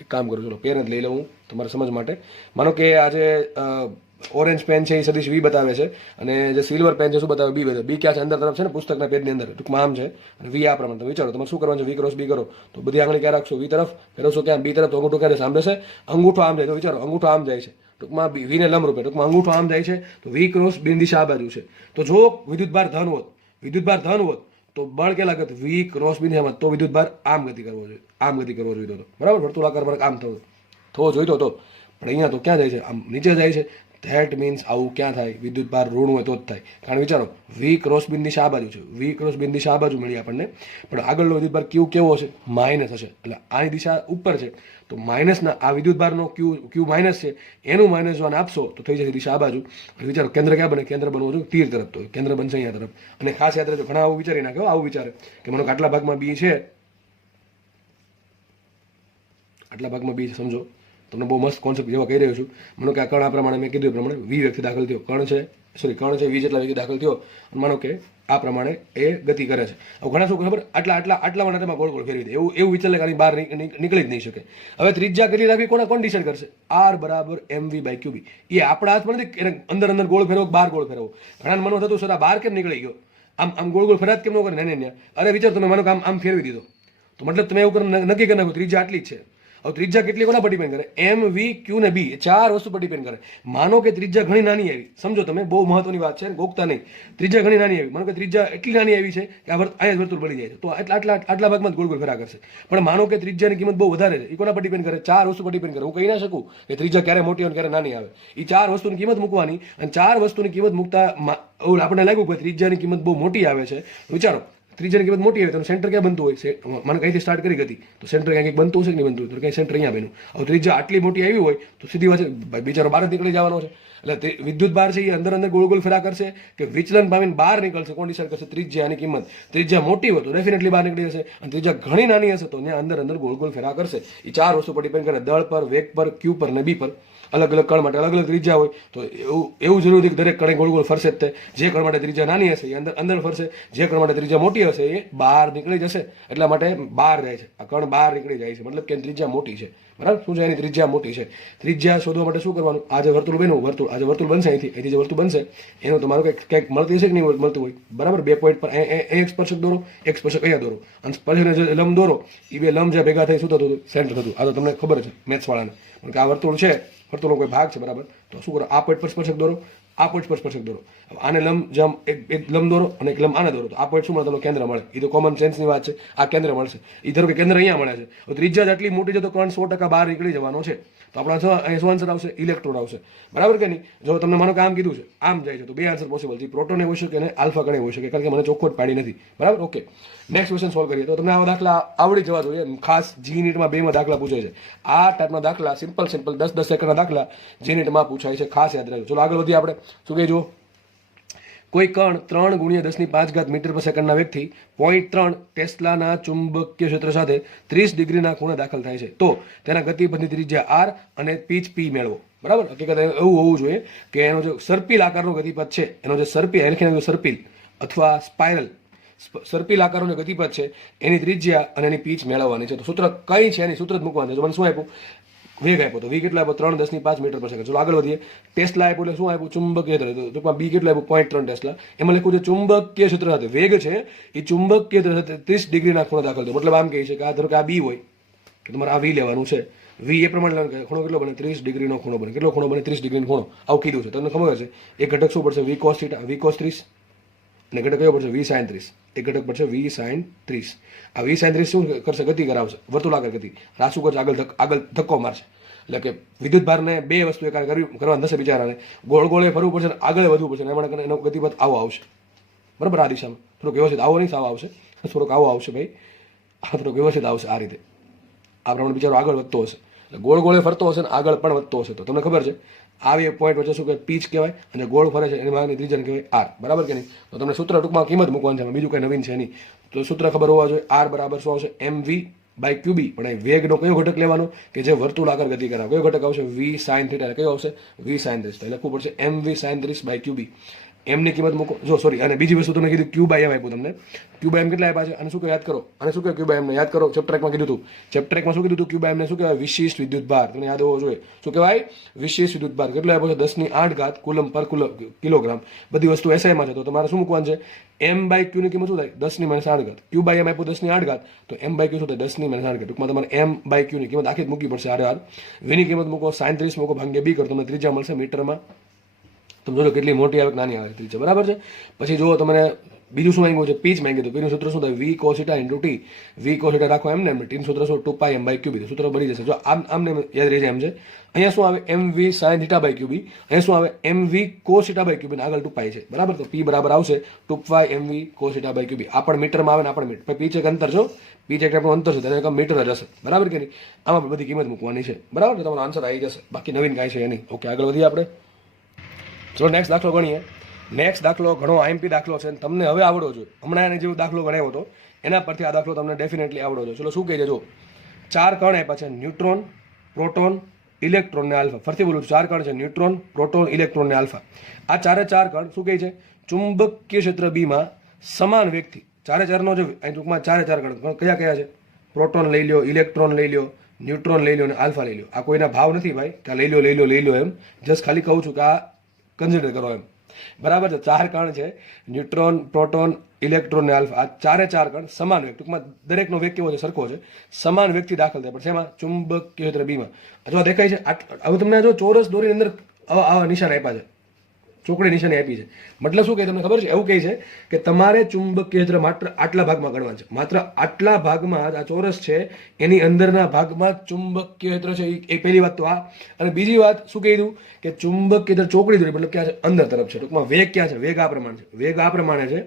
એક કામ કરું, ચલો પેન જ લઈ લઉં તમારા સમજ માટે. માનો કે આજે ઓરેન્જ પેન છે એ સદીશ વી બતાવે છે, અને જે સિલ્વર પેન છે શું બતાવે, બી બતાવે. બી ક્યાં છે, અંદર તરફ છે ને, પુસ્તકના પેજની અંદર, ટૂંકમાં આમ છે, અને વી આ પ્રમાણે. તો વિચારો તમારે શું કરવાનું છે, વી ક્રોસ બી કરો તો બધી આંગળી ક્યાં રાખશો, વી તરફ ફેરવશો, ક્યાં બી તરફ, તો અંગૂઠો ક્યાં સાંભળે છે, અંગૂઠો આમ જાય. તો વિચારો અંગૂઠો આમ જાય છે, ટૂંકમાં વીને લંબરૂપ ટૂંકમાં અંગૂઠો આમ જાય છે તો વી ક્રોસ બીની દિશા આ બાજુ છે. તો જો વિદ્યુતભાર ધન હોત તો બળ કેટલા લાગે વી ક્રોસ બી દિશામાં, તો વિદ્યુતભાર આમ ગતિ કરવો જોઈતો હતો. બરાબર, વર્તુળાકાર વર્ગ આમ થવો જોઈતો હતો. પણ અહીંયા તો ક્યાં જાય છે? આમ નીચે જાય છે. ધેટ મીન્સ આવું ક્યાં થાય? વિદ્યુતભાર ઋણ હોય તો જ થાય. કારણ વિચારો, વી ક્રોસ બિન દિશા આ બાજુ છે, વી ક્રોસ બિન દિશા આ બાજુ મળી આપણને, પણ આગળનો વિદ્યુતભાર ક્યુ કેવો હશે? માઇનસ હશે. એટલે આની દિશા ઉપર છે તો માઇનસના આ વિદ્યુતભારનો ક્યુ માઇનસ છે, એનું માઇનસ જો આને આપશો તો થઈ જશે દિશા આ બાજુ. વિચારો કેન્દ્ર ક્યાં બને? કેન્દ્ર બનવું જોઈએ તીર તરફ, તો કેન્દ્ર બનશે અહીંયા તરફ. અને ખાસ યાદ રાખજો, ઘણા આવું વિચારી નાખે, આવું વિચારે કે મને આટલા ભાગમાં બી છે, આટલા ભાગમાં બી સમજો. તમને બહુ મસ્ત કોન્સેપ્ટ જેવા કહી રહ્યો છું. માનો કે આ કણ આ પ્રમાણે મેં કીધું એ પ્રમાણે વી વ્યક્તિ દાખલ થયો, કણ છે વી જેટલા વ્યક્તિ દાખલ થયો, માનો કે આ પ્રમાણે એ ગતિ કરે છે. હવે ઘણા શું ખબર, આટલા માટે ગોળ ગોળ ફેરવી દે, એવું વિચાર લે કે બહાર નીકળી જ નહીં શકે. હવે ત્રિજ્યા કેટલી રાખવી કોણ ડિસાઇડ કરશે? આર બરાબર MV બાય ક્યુબી. એ આપણા હાથમાં નથી એને અંદર ગોળ ફેરવો, બહાર ગોળ ફેરવો. ઘણા મનમાં થતું સર આ બહાર કેમ નીકળી ગયો, આમ ગોળ ફેરાત કેમ ન કરે? ને અરે વિચાર તમે માનો કે આમ ફેરવી દીધો, તો મતલબ તમે એવું નક્કી કરી નાખો ત્રિજ્યા આટલી જ છે. હવે ત્રિજ્યા કેટલી કોના પર ડિપેન્ડ કરે? એમ, વી, ક્યુ ને બી, ચાર વસ્તુ પર ડિપેન્ડ કરે. માનો કે ત્રિજ્યા ઘણી નાની આવી, સમજો તમે, બહુ મહત્વની વાત છે, ગોખતા નહીં. ત્રિજ્યા ઘણી નાની આવી, માનો કે ત્રિજ્યા એટલી નાની આવી છે કે અહીંયા વર્તુળ બળી જાય છે, તો આટલા ભાગમાં ગોળ ગોળ ફેરા કરશે. પણ માનો કે ત્રિજ્યાની કિંમત બહુ વધારે છે, એ કોના પર ડિપેન્ડ કરે? ચાર વસ્તુ પર ડિપેન્ડ કરે. હું કહી ના શકું કે ત્રિજ્યા ક્યારે મોટી અને ક્યારે નાની આવે. એ ચાર વસ્તુની કિંમત મૂકવાની, અને ચાર વસ્તુની કિંમત મૂકતા આપણને લાગ્યું કે ત્રિજ્યાની કિંમત બહુ મોટી આવે છે. વિચારો, ત્રિજ્યાની કિંમત મોટી આવે તો સેન્ટર ક્યાં બનતું હોય? મને કઈથી સ્ટાર્ટ કરી ગઈ તો સેન્ટર ક્યાંક બનતું હશે કે નહીં બનતું? તો કઈ સેન્ટર અહીંયા બન્યું. હવે ત્રિજ્યા આટલી મોટી આવી હોય તો સીધી વાત બિચારો બહાર જ નીકળી જવાનો છે. એટલે વિદ્યુત બાર છે એ અંદર ગોળ ગોળ ફેરા કરશે કે વિચલન પામીને બહાર નીકળશે? કોણ ડિસાઇડ કરશે? ત્રિજ્યાની કિંમત. ત્રિજ્યા મોટી હોય તો ડેફિનેટલી બહાર નીકળી જશે, અને ત્રિજ્યા ઘણી નાની હશે તો ત્યાં અંદર ગોળ ગોળ ફેરા કરશે. એ ચાર વસ્તુ પર ડિપેન્ડ કરે, દળ પર, વેગ પર, ક્યુ પર ને બી પર. અલગ અલગ કણ માટે અલગ અલગ ત્રિજ્યા હોય તો એવું જરૂરી નથી કે દરેક કણે ગોળ ગોળ ફરશે જ તે. જે કણ માટે ત્રિજ્યા નાની હશે એ અંદર ફરશે, જે કણ માટે ત્રિજ્યા મોટી હશે એ બહાર નીકળી જશે. એટલા માટે બહાર જાય છે, આ કણ બહાર નીકળી જાય છે, મતલબ કે ત્રિજ્યા મોટી છે. બરાબર, શું છે? એની ત્રિજ્યા મોટી છે. ત્રિજ્યા શોધવા માટે શું કરવાનું? આ જે વર્તુળ બન્યું, આજે વર્તુળ બનશે, અહીંથી જે વર્તુળ બનશે એનું તમારું કંઈક મળતી હશે કે નહીં મળતું હોય? બરાબર, 2 પોઈન્ટ પર એક સ્પર્શક દોરો, એક સ્પર્શક અહીંયા દોરો, અને સ્પર્શકને જે લંબ દોરો, એ બે લંબ જે ભેગા થઈ શું થતું હતું? સેન્ટર થતું. આ તો તમને ખબર છે મેથ્સ વાળાને, કે આ વર્તુળ છે, વર્તુળનો કોઈ ભાગ છે, બરાબર. તો શું કરો? આ પોઈન્ટ પર સ્પર્શક દોરો, આ પોઈન્ટ પર સ્પર્શક દોરો. આને લંબ જેમ એક લંબ દોરો અને એક લંબ આને દોરો, તો આ પોઈન્ટ શું મળે? તમને કેન્દ્ર મળે. એ તો કોમન સેન્સની વાત છે, આ કેન્દ્ર મળશે. એ ધારો કે કેન્દ્ર અહીંયા મળે છે, તો ત્રિજ્યા આટલી મોટી છે તો કણ 100% બહાર નીકળી જવાનો છે. તો આપણા અહીંયા શું આન્સર આવશે? ઇલેક્ટ્રોન આવશે. બરાબર કે નહીં? જો તમને માનો કે આમ કીધું છે, આમ જાય છે, તો બે આન્સર પોસિબલ છે. પ્રોટોન હોઈ શકે અને આલ્ફા કણે હોઈ શકે, કારણ કે મને ચોખ્ખો જ પાડી નથી. બરાબર, ઓકે. નેક્સ્ટ ક્વેશ્ચન સોલ્વ કરીએ. તો તમને આવા દાખલા આવડી જવા જોઈએ. ખાસ જી નીટમાં 2માં દાખલા પૂછાય છે. આ ટાઈપના દાખલા સિમ્પલ 10 સેકન્ડના દાખલા જી નીટમાં પૂછાય છે, ખાસ યાદ રાખજો. ચલો આગળ વધીએ આપણે. શું કહે જુઓ, કોઈ કણ 3 × 10⁵ મીટર પર સેકન્ડના વેગથી 0.3 ટેસ્લાના ચુંબકીય ક્ષેત્ર સાથે 30 ડિગ્રીના ખૂણે દાખલ થાય છે, તો તેના ગતિપથની ત્રિજ્યા r અને પીચ p મેળવો. બરાબર, હકીકત એવું હોવું જોઈએ કે એનો જે સર્પિલ આકારનો ગતિપથ છે, એનો જે સર્પિલ અથવા સ્પાઇરલ સર્પિલ આકારનો ગતિપથ છે, એની ત્રિજ્યા અને એની પીચ મેળવવાની છે. તો સૂત્ર કઈ છે? એની સૂત્ર જ મૂકવાનું છે. તો મને શું આપ્યું? વેગ આપ્યો. તો વી કેટલો આપ્યો? 3×10⁵ મીટર પર સેકન્ડ. ચલો આગળ વધીએ. ટેસ્લા આપ્યું એટલે શું આપ્યું? ચુંબકીય ક્ષેત્ર. ટૂંકમાં બી કેટલો આપ્યું? 0.3 ટેસ્લા. એમાં લખ્યું છે ચુંબકીય ક્ષેત્ર સાથે વેગ છે એ ચુંબકીય ક્ષેત્ર સાથે 30 ડિગ્રીના ખૂણે દાખલ થયો. મતલબ આમ કહે છે કે આ ધારો કે આ બી હોય તો તમારે આ વી લેવાનું છે. વી એ પ્રમાણે લેવાનું કે ખૂણો કેટલો બને? 30 ડિગ્રીનો ખૂણો બને. કેટલો ખૂણો બને? 30 ડિગ્રીનો ખૂણો. આવું કીધું છે. તમને ખબર છે એક ઘટક શું પડશે? વી કોસ થીટા, વી કોસ 30, અને ઘટક કયો પડશે? વી સાઇન 30. એક ઘટક પડશે વી સાઇન 30. આ વી સાઇન 30 શું કરશે? ગતિ કરાવશે, વર્તુળાકાર ગતિ. આ શું કરશે? આગળ ધક્કો મારશે. એટલે કે વિદ્યુત ભારને બે વસ્તુ એક કરવાની થશે બિચારાને. ગોળ ગોળે ફરવું પડશે, આગળ વધવું પડશે, એમાં એનો ગતિપથ આવો આવશે. બરાબર, આ દિશામાં થોડોક વ્યવસ્થિત આવો નહીં, સાવ આવશે, થોડોક આવો આવશે ભાઈ, આ થોડોક વ્યવસ્થિત આવશે આ રીતે. આ પ્રમાણે બિચારો આગળ વધતો હશે, એટલે ગોળ ગોળે ફરતો હશે ને આગળ પણ વધતો હશે. તો તમને ખબર છે આવી પોઈન્ટ વચ્ચે શું કહેવાય? પીચ કહેવાય, અને ગોળ ફરે છે એની માગની ત્રિજ્યાને કહેવાય આર. બરાબર કે નહીં? તો તમને સૂત્ર ટૂંકમાં કિંમત મૂકવાની છે, બીજું કંઈ નવીન છે નહીં. તો સૂત્ર ખબર હોવા જોઈએ. આર બરાબર શું આવશે? MV by Q B. પણ અહીં વેગનો કયો ઘટક લેવાનો કે જે વર્તુળાકાર ગતિ કરાવે? કયો ઘટક આવશે? વી સાઇન થીટા. કયો આવશે? વી સાઇન 30. એટલે લખવું પડશે MV સાઇન 30 બાય ક્યુબી. એમની કિંમત મૂકો. જો સોરી, અને બીજી વસ્તુ તમને કીધું ક્યુ બાય એમ આપ્યું તમને. ક્યુ બાય એમ કેટલા આપ્યા છે અને શું કહે યાદ કરો, અને શું કહે ક્યુ બાય એમને યાદ કરો. ચેપ્ટર 1 માં કીધું હતું, ચેપ્ટર 1 માં શું કીધું હતું, ક્યુ બાય એમને શું કહેવાય, વિશિષ્ટ વિદ્યુત ભાર. તમને યાદ હોવો જોઈએ. શું કહેવાય, વિશિષ્ટ વિદ્યુત ભાર. કેટલો આપ્યો છે, 10⁸ કુલમ પર કિલોગ્રામ. બધી વસ્તુ એસઆઈમાં છે, તો તમારે શું મૂકવાનું છે, એમ બાય ક્યુ ની કિંમત શું થાય, 10⁻8. ક્યુ બાય એમ આપ્યું 10⁸, તો એમ બાય ક્યુ શું થાય, 10⁻8. ટૂંકમાં તમારે એમ બાય ક્યુ ની કિંમત આખી જ મૂકવી પડશે. હારે વીની કિંમત મૂકો, 37 મૂકો, ભાગ્યા બી કરો, તમને ત્રિજ્યા મળશે મીટરમાં. તમે જોજો કેટલી મોટી આવે નાની આવે ત્રિજ્યા, બરાબર છે. પછી જુઓ તમને બીજું શું માંગ્યું છે, પીચ માંગ્યું હતું. પીનું સૂત્ર શું થાય, વી કોસિટા ઇન્ટુ ટી. વી કોસિટા રાખો એમને એમ, ટીનું સૂત્ર શું, 2π m બાય ક્યુબી. સૂત્ર બની જશે. જો આમને યાદ રહી જાય એમ છે. અહીંયા શું આવે, એમ વી સાઇન થીટા બાય ક્યુબી. અહીંયા શું આવે, એમ વી કોસિટા બાય ક્યુબી. આગળ 2π છે, બરાબર. તો પી બરાબર આવશે 2π એમ વી કોસિટા બાય ક્યુબી. આ પણ મીટરમાં આવે ને, આપણે મીટર. પીચ એક અંતર છો, પીચ એક આપણું અંતર છે, તેને એક મીટર જ હશે, બરાબર કે નહીં. આમાં બધી કિંમત મૂકવાની છે, બરાબર. તો તમારો આન્સર આવી જશે. બાકી નવીન કાંઈ છે નહીં. ઓકે, આગળ વધીએ આપણે. ચલો નેક્સ્ટ દાખલો ગણીએ. નેક્સ્ટ દાખલો ઘણો આઈએમપી દાખલો છે, તમને હવે આવડવો જોઈએ. હમણાં એને જેવો દાખલો ગણાવ્યો હતો એના પરથી આ દાખલો તમને ડેફિનેટલી આવડવો જોઈએ. ચલો શું કહે છે, જો 4 કણ આપ્યા છે, ન્યુટ્રોન, પ્રોટોન, ઇલેક્ટ્રોન ને આલ્ફા. ફરીથી બોલું, 4 કણ છે, ન્યુટ્રોન, પ્રોટોન, ઇલેક્ટ્રોન ને આલ્ફા. આ 4 કણ શું કહે છે, ચુંબકીય ક્ષેત્ર બી માં સમાન વેગથી, 4 નો જો અહીં ટૂંકમાં 4 કણ કયા કયા છે, પ્રોટોન લઈ લ્યો, ઇલેક્ટ્રોન લઈ લ્યો, ન્યુટ્રોન લઈ લ્યો અને આલ્ફા લઈ લ્યો. આ કોઈના ભાવ નથી ભાઈ કે લઈ લો એમ. જસ્ટ ખાલી કહું છું કે આ કન્સિડર કરો એમ, બરાબર છે. 4 કણ છે, ન્યુટ્રોન, પ્રોટોન, ઇલેક્ટ્રોન ને આલ્ફા. આ 4 કણ સમાન વેગ, ટૂંકમાં દરેકનો વેગ કેવો છે, સરખો છે, સમાન વેગથી દાખલ થાય. પણ શેમાં, ચુંબકીય ક્ષેત્ર બીમાં. જો દેખાય છે, હવે તમને જો ચોરસ દોરીની અંદર આવા નિશાન આપ્યા છે, ચોકડી નિશાની આપી છે. મતલબ શું કહે તમને ખબર છે, એવું કહે છે કે તમારે ચુંબકીય ક્ષેત્ર માત્ર આટલા ભાગમાં ગણવા છે. માત્ર આટલા ભાગમાં આ ચોરસ છે, એની અંદરના ભાગમાં ચુંબકીય ક્ષેત્ર છે. એ પહેલી વાત તો આ. અને બીજી વાત શું કીધું કે ચુંબકીય ક્ષેત્ર ચોકડી દોરી, મતલબ ક્યાં છે, અંદર તરફ છે. ટૂંકમાં વેગ ક્યાં છે, વેગ આ પ્રમાણે છે, વેગ આ પ્રમાણે છે,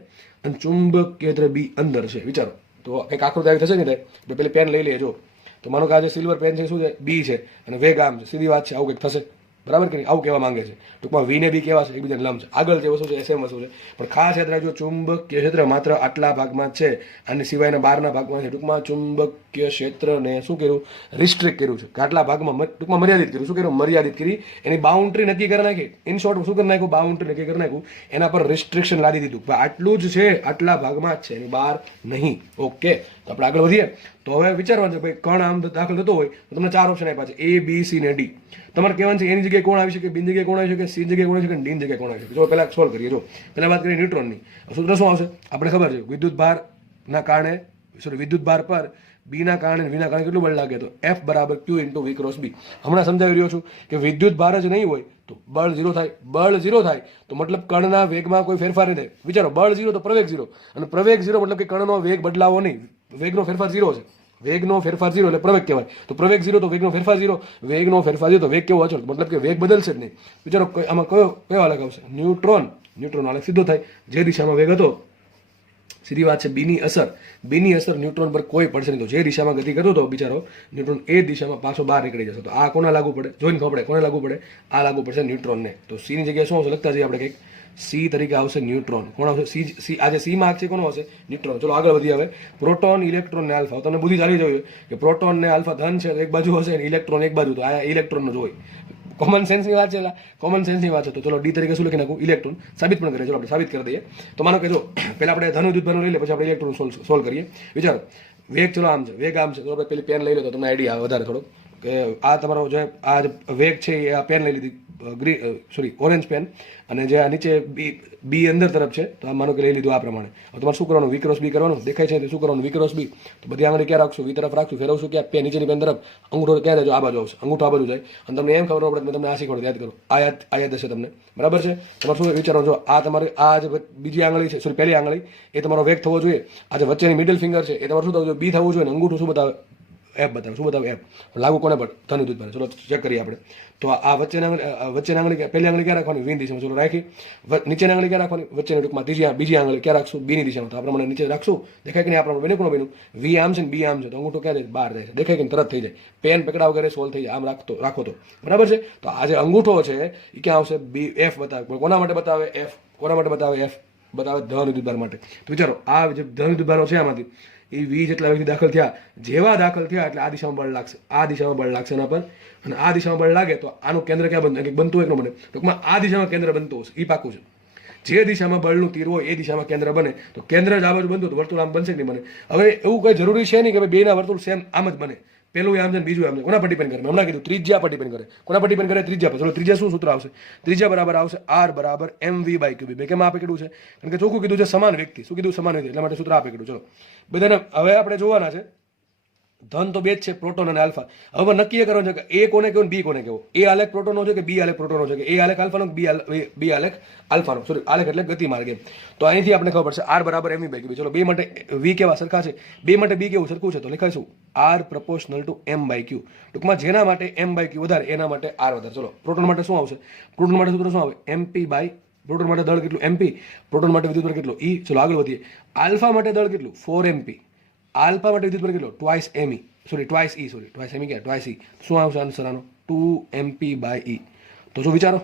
અને ચુંબકીય ક્ષેત્ર બી અંદર છે. વિચારો તો એક આકૃતિ આવી થશે ને, થાય પેલી પેન લઈ લઈએ. જો તો માનો કે આ જે સિલ્વર પેન છે, શું છે, બી છે, અને વેગ આમ છે. સીધી વાત છે, આવું કંઈક થશે, બરાબર કે નહીં. આવું કહેવા માંગે છે. ટૂંકમાં વી ને બી કેવા છે, એકબીજાને લંબ છે. આગળ જે વસ્તુ છે એસએમ વસ્તુ છે, પણ ખાસ યાદ રાખજો, ચુંબકીય ક્ષેત્ર માત્ર આટલા ભાગમાં જ છે, અને સિવાયના બહારના ભાગમાં છે. ટૂંકમાં ચુંબકીય ક્ષેત્રને શું કર્યું, રિસ્ટ્રિક્ટ કર્યું છે, કે આટલા ભાગમાં ટૂંકમાં મર્યાદિત કર્યું. શું કર્યું, મર્યાદિત કરી. એની બાઉન્ડ્રી નક્કી કરી નાખી. ઇન શોર્ટ શું કરી નાખ્યું, બાઉન્ડ્રી નક્કી કરી નાખ્યું. એના પર રિસ્ટ્રિક્શન લાદી દીધું, આટલું જ છે, આટલા ભાગમાં જ છે, એની બહાર નહીં. ઓકે, તો આપણે આગળ વધીએ. તો હવે વિચારવાનું છે ભાઈ, કણ આમ દાખલ થતો હોય તો તમને 4 ઓપ્શન આપ્યા છે, એ, બી, સી ને ડી. તમારે કહેવાનું છે એની જગ્યાએ કોણ આવી શકે, બી જગ્યાએ કોણ આવી શકે, સી જગ્યાએ કોણ આવી શકે, ડી જગ્યાએ કોણ આવી શકે. જો પહેલા સોલ્વ કરીએ. જો પહેલા વાત કરીએ ન્યુટ્રોનની. સૂત્ર શું આવશે, આપણે ખબર છે, વિદ્યુત ભારના કારણે, વિદ્યુત ભાર પર બી ના કારણે વી ના કારણે કેટલું બળ લાગે, તો F બરાબર Q into V cross B. હમણાં સમજાવી રહ્યો છું કે વિદ્યુત ભાર જ નહીં હોય તો બળ 0 થાય. બળ 0 થાય તો મતલબ કણના વેગમાં કોઈ ફેરફાર નહીં થાય. વિચારો, બળ 0 તો પ્રવેગ 0, અને પ્રવેગ 0 મતલબ કે કણનો વેગ બદલાવો નહીં. વેગનો ફેરફાર 0 છે, વેગનો ફેરફાર 0 એટલે પ્રવેગ કહેવાય. તો પ્રવેગ 0 તો વેગનો ફેરફાર 0, વેગનો ફેરફાર 0 તો વેગ કેવો અચળ, મતલબ કે વેગ બદલશે જ નહીં. વિચારો આમાં કયો અલગ આવશે, ન્યુટ્રોન. ન્યુટ્રોન અલગ સીધો થાય, જે દિશામાં વેગ હતો. સીધી વાત છે, બીની અસર ન્યુટ્રોન પર કોઈ પડશે નહીં. તો જે દિશામાં ગતિ કરતો હતો બિચારો ન્યુટ્રોન, એ દિશામાં પાછો બહાર નીકળી જશે. તો આ કોને લાગુ પડે, જોઈને ખબર પડે કોને લાગુ પડે, આ લાગુ પડશે ન્યુટ્રોનને. તો સી ની જગ્યાએ શું આવશે, લખતા જઈએ આપણે કંઈક. સી તરીકે આવશે ન્યુટ્રોન. કોણ આવશે, સી. આજે સી માર્ક છે, કોનો આવશે, ન્યુટ્રોન. ચલો આગળ વધીએ હવે. પ્રોટોન, ઇલેક્ટ્રોન ને આલ્ફા. તમને બુદ્ધિ ચાલી જોઈએ કે પ્રોટોન ને આલ્ફા ધન છે, એક બાજુ હશે, ને ઇલેક્ટ્રોન એક બાજુ. તો આ ઇલેક્ટ્રોન નો જ હોય. કોમન સેન્સની વાત છે, કોમન સેન્સની વાત છે. તો ચલો ડી તરીકે શું લખી નાખું, ઇલેક્ટ્રોન. સાબિત પણ કરીએ, ચલો આપણે સાબિત કરી દઈએ. તો માનો કે જો પહેલા આપણે ધન વિદ્યુત ભારનું લઈ લે, પછી આપણે ઇલેક્ટ્રોન સોલ્વ કરીએ. વિચારો, વેગ ચલો આમ છે, વેગ આમ છે. તો આપણે પેલી પેન લઈ લો તો તમને આઈડિયા આવે વધારે થોડો, કે આ તમારો જે આ વેગ છે એ આ પેન લઈ લીધી, ઓરેન્જ પેન, અને જે આ નીચે બી અંદર તરફ છે, તો આ માનો કે લઈ લીધું આ પ્રમાણે. હવે તમારે શું કરવાનું, વી ક્રોસ બી કરવાનું. દેખાય છે શું કરવાનું, વી ક્રોસ બી. તો બધી આંગળી ક્યાં રાખશું, વી તરફ રાખશું, ફેરવશું ક્યાં, પેન નીચેની પેન તરફ. અંગૂઠો ક્યાં રહેજો, આ બાજુ આવશે, અંગૂઠો આ બાજુ જાય. અને તમને એમ ખબર પડે, તમને આ શીખવાડું, યાદ કરો, આ યાદ હશે તમને, બરાબર છે. તમારે શું વિચારવાનું, જો આ તમારી આ જે બીજી આંગળી છે, પહેલી આંગળી, એ તમારો વેગ થવો જોઈએ. આ જે વચ્ચેની મિડલ ફિંગર છે, એ તમારે શું થવું જોઈએ, બી થવું જોઈએ. અંગૂઠું શું બતાવે, એફ બતાવે. શું બતાવે, એફ. લાગુ કોને પર, ધન વિદ્યુત ભાર. ચલો ચેક કરીએ આપણે. તો આ વચ્ચેની આંગળી પહેલી આંગળી ક્યાં રાખવાની, વી દિશામાં. ચલો રાખી. નીચેની આંગળી ક્યાં રાખવાની, વચ્ચેની ટૂંકમાં બીજી આંગળી ક્યાં રાખશું, બીની દિશામાં. તો આ પ્રમાણે નીચે રાખશું. દેખાય કે નહીં, આ પ્રમાણે બને કોણ બન્યું, વી આમ છે ને બી આમ છે, તો અંગૂઠો ક્યાં જાય, બહાર જાય છે. દેખાય કે તરત થઈ જાય, પેન પકડા વગેરે સોલ્વ થઈ જાય. આમ રાખો તો બરાબર છે. તો આ જે અંગૂઠો છે એ ક્યાં આવશે, બી, એફ બતાવે. કોના માટે બતાવે, એફ. કોના માટે બતાવે, એફ બતાવે, ધન વિદ્યુત ભાર માટે. તો વિચારો, આ જે ધન વિદ્યુત ભારો છે આમાંથી એ વી જેટલા વ્યક્તિ દાખલ થયા, જેવા દાખલ થયા એટલે આ દિશામાં બળ લાગશે, આ દિશામાં બળ લાગશે એના પર. અને આ દિશામાં બળ લાગે તો આનું કેન્દ્ર ક્યાં બનતું હોય, બનતું હોય ન બને. ટૂંકમાં આ દિશામાં કેન્દ્ર બનતું હશે, એ પાકું છે. જે દિશામાં બળનું તીર હોય એ દિશામાં કેન્દ્ર બને તો કેન્દ્ર જ આ બાજુ બનતું તો વર્તુળ આમ બનશે કે નહીં બને. હવે એવું કઈ જરૂરી છે નહીં કે ભાઈ બેના વર્તુળ સેમ આમ જ બને, પેલું આમ છે ને બીજું આમ છે. કોના પર ડિપેન્ડ કરે? મેં હમણાં કીધું ત્રિજ્યા પર ડિપેન્ડ કરે. કોના પર ડિપેન્ડ કરે? ત્રિજ્યા પર. ચલો ત્રિજ્યા શું સૂત્ર આવશે? ત્રિજ્યા બરાબર આવશે R બરાબર mv/cubic. બે કેમ આપે કીધું છે? કારણ કે ચોખ્ખું કીધું છે સમાન વ્યક્તિ. શું કીધું? સમાન વ્યક્તિ, એટલા માટે સૂત્ર આપે કીધું. ચલો બધાને હવે આપણે જોવાના છે, ધન તો બે જ છે, પ્રોટોન અને આલ્ફા. હવે નક્કી એ કરવાનું છે કે એ કોને કહેવું, બી કોને કહેવું. એ આલેખ પ્રોટોનનો છે કે બી આલેખ પ્રોટોનનો છે, કે એ આલેખ આલ્ફાનો બી આલેખ આલ્ફાનો. સોરી, આલેખ એટલે ગતિ માર્ગ એમ. તો અહીંથી આપણે ખબર પડશે R બરાબર mv/cubic. ચલો બે માટે v કેવા સરખા છે, બે માટે બી કેવું સરખું છે, તો લખાઈશું R proportional to m/q. ટૂંકમાં જેના માટે m/q વધારે એના માટે R વધારે. ચલો પ્રોટોન માટે શું આવશે? પ્રોટોન માટે સૂત્ર શું આવે? mp/ પ્રોટોન માટે દળ કેટલું? mp. પ્રોટોન માટે વિદ્યુતભાર કેટલું? E. ચલો આગળ વધીએ. આલ્ફા માટે દળ કેટલું? 4mp. આલ્ફા માટે વિદ્યુતભાર કેટલો? Twice me. Sorry twice e. Sorry twice me ક્યાં? Twice e. શું આવશે આન્સર આનો? 2mp/e. તો જો વિચારો,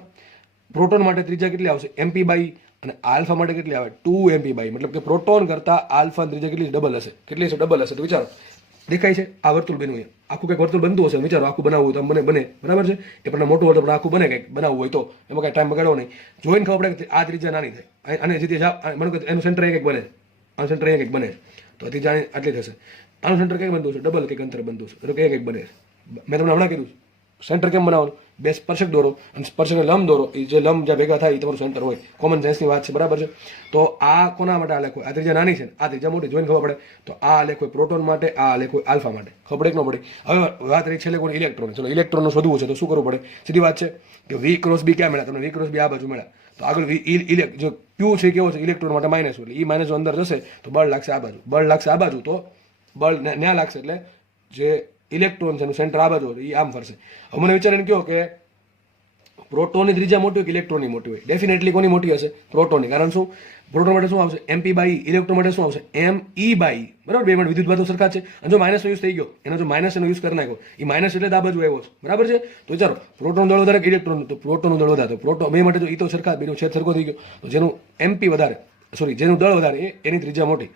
પ્રોટોન માટે ત્રિજ્યા કેટલી આવશે? mp/e. અને આલ્ફા માટે કેટલી આવે? 2mp/e. મતલબ કે પ્રોટોન કરતા આલ્ફા ત્રિજ્યા કેટલી ડબલ હશે? કેટલી હશે? ડબલ હશે. તો વિચારો, દેખાય છે આ વર્તુળ બન્યું, આખું કંઈક વર્તુળ બનતું હશે. વિચારો આખું બનાવવું હોય તો બને, બરાબર છે? એ પણ મોટું વર્તુળ પણ આખું બને, કંઈક બનાવવું હોય તો એમાં કાંઈ ટાઈમ બગાડવો નહીં. જોઈને ખબર પડે કે આ ત્રિજ્યા નાની થાય, અને જે મને કહે એનું સેન્ટર કંઈક બને, આનું સેન્ટર કંઈક બને, તો આ ત્રિજ્યા આટલી થશે. આનું સેન્ટર કંઈક બનતું છે, ડબલ કંઈક અંતર બનતું છે, તો કંઈક બને. મેં તમને હમણાં કીધું સેન્ટર કેમ બનાવવાનું? બે સ્પર્શક દોરો અને સ્પર્શકને લંબ દોરો, એ જે લંબ જ્યાં ભેગા થાય એ તમારું સેન્ટર હોય. કોમન સેન્સની વાત છે, બરાબર છે? તો આ કોના માટે આલેખ હોય? આ ત્રિજ્યા નાની છે, આ ત્રિજ્યા મોટી. જોઈને ખબર પડે. તો આ આલેખ હોય પ્રોટોન માટે, આ આલેખ હોય આલ્ફા માટે. ખબર પડે કે ન પડે? હવે વાત રહી છેલ્લે કોણ? ઇલેક્ટ્રોન. ચલો ઇલેક્ટ્રોનનું શોધવું છે તો શું કરવું પડે? સીધી વાત છે કે v ક્રોસ b ક્યાં મળ્યા? તમને v ક્રોસ b આ બાજુ મળ્યા. તો આગળ જો q છે કેવો છે? ઇલેક્ટ્રોન માટે માઇનસ, એટલે e માઇનસ અંદર જશે તો બળ લાગશે આ બાજુ. બળ લાગશે આ બાજુ તો બળ ન્યા લાગશે, એટલે જે ઇલેક્ટ્રોન છે એનું સેન્ટર આ બાજુ હોય, એ આમ ફરશે. હવે મને વિચારીને કહો કે પ્રોટોનની ત્રિજ્યા મોટી હોય કે ઇલેક્ટ્રોનની મોટી હોય? ડેફિનેટલી કોની મોટી હશે? પ્રોટોનની. કારણ શું? પ્રોટોન માટે શું આવશે? mp/e. ઇલેક્ટ્રોન માટે શું આવશે? me/e. બરાબર? બે માટે વિદ્યુત ભાર તો સરખા છે. અને જો માઇનસનો યુઝ થઈ ગયો, એનો જો માઇનસનો યુઝ કરી નાખ્યો, એ માઇનસ એટલે આ બાજુ આવ્યો છે, બરાબર છે? તો વિચારો, પ્રોટોન દળ વધારે કે ઇલેક્ટ્રોન? તો પ્રોટોનનું દળ વધારે. તો પ્રોટોન બે માટે તો એ તો સરખા, બેનો છેદ સરખો થઈ ગયો. તો જેનું mp વધારે, સોરી જેનું દળ વધારે એની ત્રિજ્યા મોટી.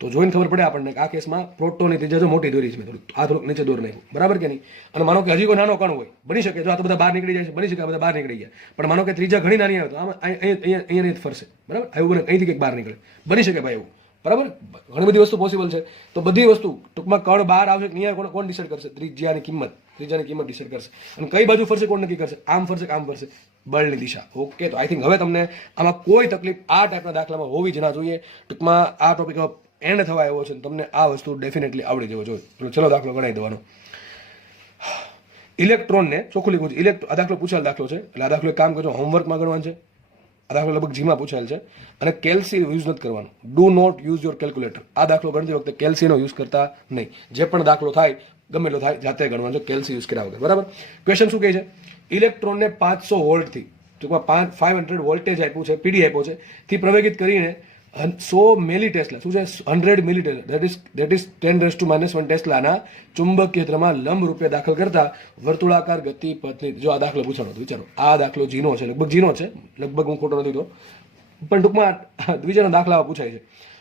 તો જોઈને ખબર પડે આપણને કે આ કેસમાં પ્રોટોનની ત્રિજ્યા જો મોટી દોરી છે, મેં થોડુંક નીચે દોરી નાખ્યું, બરાબર કે નહીં? અને માનો કે હજી કોઈ નાનો કણ હોય, બની શકે જો આ તો બધા બહાર નીકળી જાય છે, બની શકે આ બધા બહાર નીકળી ગયા, પણ માનો કે ત્રિજ્યા ઘણી નાની આવે તો આમાં અહીંયા ફરશે, બરાબર? એવું બને અહીંથી કંઈક બહાર નીકળે, બની શકે ભાઈ એવું, બરાબર? ઘણી બધી વસ્તુ પોસિબલ છે. તો બધી વસ્તુ ટૂંકમાં કણ બહાર આવશે કે અહીંયા કોણ ડિસાઇડ કરશે? ત્રિજ્યાની કિંમત ડિસાઇડ કરશે. અને કઈ બાજુ ફરશે કોણ નક્કી કરશે? આમ ફરશે કે આમ ફરશે? બળની દિશા. ઓકે, તો આઈ થિંક હવે તમને આમાં કોઈ તકલીફ આ ટાઈપના દાખલામાં હોવી જ ના જોઈએ. ટૂંકમાં આ ટોપિક એન્ડ થવા આવ્યો છે, તમને આ વસ્તુ ડેફિનેટલી આવડી જવો જોઈએ. ચલો દાખલો ગણાવી દેવાનો. ઇલેક્ટ્રોનને ચોખ્ખું લીધું છે. આ દાખલો પૂછેલ દાખલો છે, એટલે આ દાખલો એક કામ કરજો, હોમવર્કમાં ગણવાનું છે. આ દાખલો લગભગ જીમાં પૂછાયેલ છે, અને કેલ્સી યુઝ નથી કરવાનો. Do not use your calculator. આ દાખલો ગણતી વખતે કેલ્સીનો યુઝ કરતા નહીં. જે પણ દાખલો થાય, ગમે એટલો થાય, જાતે ગણવાનો છે, કેલ્સી યુઝ કર્યા વગર, બરાબર? ક્વેશ્ચન શું કહે છે? ઇલેક્ટ્રોનને 500 વોલ્ટથી, ટૂંકમાં 500 વોલ્ટેજ આપ્યું છે, પીડી આપ્યો છે, થી પ્રવેગિત કરીને 100 મિલી ટેસ્લા, શું છે? 100 મિલી ટેસ્લા, દેટ ઇઝ 10⁻⁻1 ટેસ્લાના ચુંબકીય ક્ષેત્રમાં લંબ રૂપે દાખલ કરતા વર્તુળાકાર ગતિ પથની. જો આ દાખલો પૂછાણો તો વિચારો, આ દાખલો જીનો છે, લગભગ જીનો છે, લગભગ હું ખોટો નથી તો, પણ ટૂંકમાં દ્વિજાના દાખલા પૂછાય છે.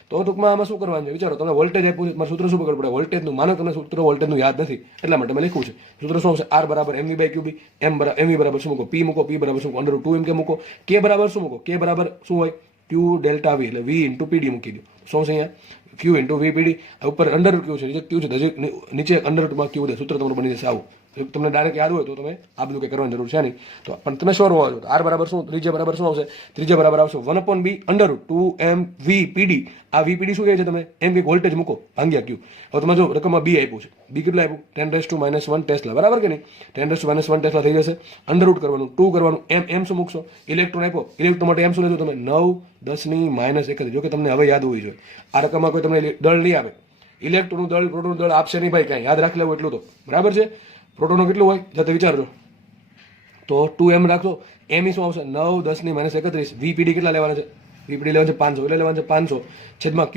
તો ટૂંકમાં આમાં શું કરવાનું છે? વિચારો, તમને વોલ્ટેજ આપ્યું છે, મારે સૂત્ર શું પકડ પડે? વોલ્ટેજનું. માનો તમને સૂત્ર વોલ્ટેજનું યાદ નથી, એટલા માટે મેં લખ્યું છે. સૂત્ર શું આવશે? R બરાબર mv/cubic. mv બરાબર શું મૂકો? P મૂકો. P બરાબર શું? √2m કે મૂકો. K બરાબર શું મૂકો? K બરાબર શું હોય? Q ડેલ્ટા V, એટલે V ઇન્ટુ પીડી મૂકી દો. શું છે અહીંયા? Q ઇન્ટુ V પીડી. ઉપર અંડર Q છે, નીચે Q છે, નીચે અંડર Q દે. સૂત્ર તમારું બની જશે આવું. તમને ડાયરેક્ટ યાદ હોય તો તમે આ બધું કંઈ કરવાની જરૂર છે નહીં, તો પણ તમે શ્યોર હોવા છો. R બરાબર શું? ત્રિજ્યા બરાબર શું આવશે? ત્રિજ્યા બરાબર આવશે 1/b √2mv પીડી. આ v પીડી શું કહે છે? તમે એમ કે વોલ્ટેજ મૂકો ભાંગ્યા Q. હવે તમે જો રકમમાં b આપ્યું છે, b કેટલું આપ્યું? 10⁻⁻1 ટેસ્લા, બરાબર કે નહીં? 10⁻⁻1 ટેસ્લા થઈ જશે. અંડરરૂટ કરવાનું, 2 કરવાનું, m શું મૂકશો? ઇલેક્ટ્રોન આપ્યો, ઇલેક્ટ્રોન માટે m શું લેજો તમે? 9 10⁻⁻1. જો કે તમને હવે યાદ હોવી જોઈએ. આ રકમમાં કોઈ તમને દળ નહીં આપે. ઇલેક્ટ્રોનનું દળ, પ્રોટોનનું દળ આપશે નહીં ભાઈ, કાંઈ યાદ રાખી લેવું એટલું તો, બરાબર છે? પ્રોટોનનું કેટલું હોય જાતે વિચારજો. તો 2m રાખો. m શું આવશે? 9 10⁻31. v પીડી કેટલા લેવાના છે? v પીડી લેવાનું છે 500. એટલે લેવાનું છે 500 છેદમાં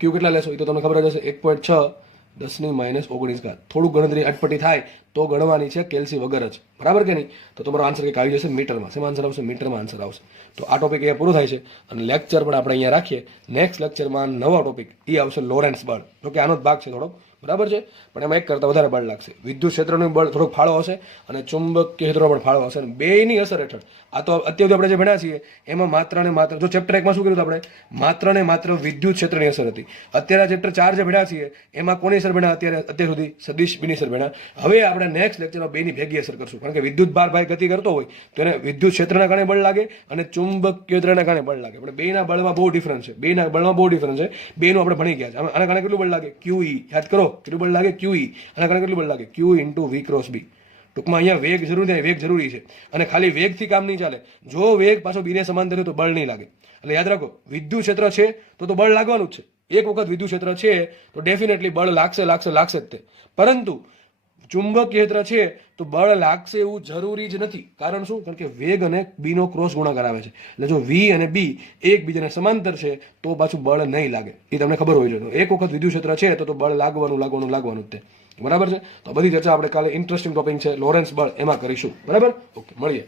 q કેટલા લેશો એ તો તમને ખબર જ હશે, 1.6 10⁻19. થોડુંક ગણતરી અટપટી થાય તો ગણવાની છે, કેલ્સી વગર જ, બરાબર કે નહીં? તો તમારો આન્સર કંઈક આવી જશે મીટરમાં. શેમાં આન્સર આવશે? મીટરમાં આન્સર આવશે. તો આ ટોપિક અહીંયા પૂરો થાય છે, અને લેક્ચર પણ આપણે અહીંયા રાખીએ. નેક્સ્ટ લેક્ચરમાં નવો ટોપિક એ આવશે લોરેન્ટ્સ બળ. જોકે આનો જ ભાગ છે થોડો, બરાબર છે, પણ એમાં એક કરતાં વધારે બળ લાગશે. વિદ્યુત ક્ષેત્રનું બળ થોડોક ફાળો હશે અને ચુંબકીય ક્ષેત્રનો પણ ફાળો હશે, અને બેયની અસર હેઠળ આ તો અત્યારે આપણે જે ભણ્યા છીએ એમાં માત્ર ને માત્ર, જો ચેપ્ટર 1 માં શું કર્યું હતું આપણે, માત્ર ને માત્ર વિદ્યુત ક્ષેત્રની અસર હતી. અત્યારે ચેપ્ટર 4 જે ભણ્યા છીએ એમાં કોની અસર ભણ્યા અત્યાર સુધી, સદિશ બીની અસર ભણ્યા. હવે આપણે નેક્સ્ટ લેક્ચરમાં બેની ભેગી અસર કરશું, કારણ કે વિદ્યુત ભાર ભાઈ ગતિ કરતો હોય તો એને વિદ્યુત ક્ષેત્રના કારણે બળ લાગે અને ચુંબકીય ક્ષેત્રના કારણે બળ લાગે. પણ બેના બળમાં બહુ ડિફરન્સ છે, બેના બળમાં બહુ ડિફરન્સ છે. બેનું આપણે ભણી ગયા છે. આના કારણે કેટલું બળ લાગે, QE, યાદ કરો કેટલું બળ લાગે, QE. આના કારણે કેટલું બળ લાગે, Q × V × B. ટૂંકમાં અહીંયા વેગ જરૂરી છે, વેગ જરૂરી છે, અને ખાલી વેગથી કામ નહીં ચાલે. જો વેગ પાછો બીને સમાંતર હોય તો બળ નહીં લાગે. એટલે યાદ રાખો, વિદ્યુત ક્ષેત્ર છે તો બળ લાગવાનું જ છે. એક વખત વિદ્યુત ક્ષેત્ર છે તો ડેફિનેટલી બળ લાગશે જ તે. પરંતુ ચુંબકીય ક્ષેત્ર છે તો બળ લાગશે એવું જરૂરી જ નથી. કારણ શું? કારણ કે વેગ અને બી નો ક્રોસ ગુણાકાર આવે છે. એટલે જો V અને B એકબીજાને સમાંતર છે તો પાછું બળ નહીં લાગે. એ તમને ખબર હોય છે. તો એક વખત વિદ્યુત ક્ષેત્ર છે તો બળ લાગવાનું જ તે. બરાબર છે. તો બધી ચર્ચા આપણે કાલે ઇન્ટરેસ્ટિંગ ટોપિક છે લોરેન્સ બળ, એમાં કરીશું. બરાબર, ઓકે, મળીએ.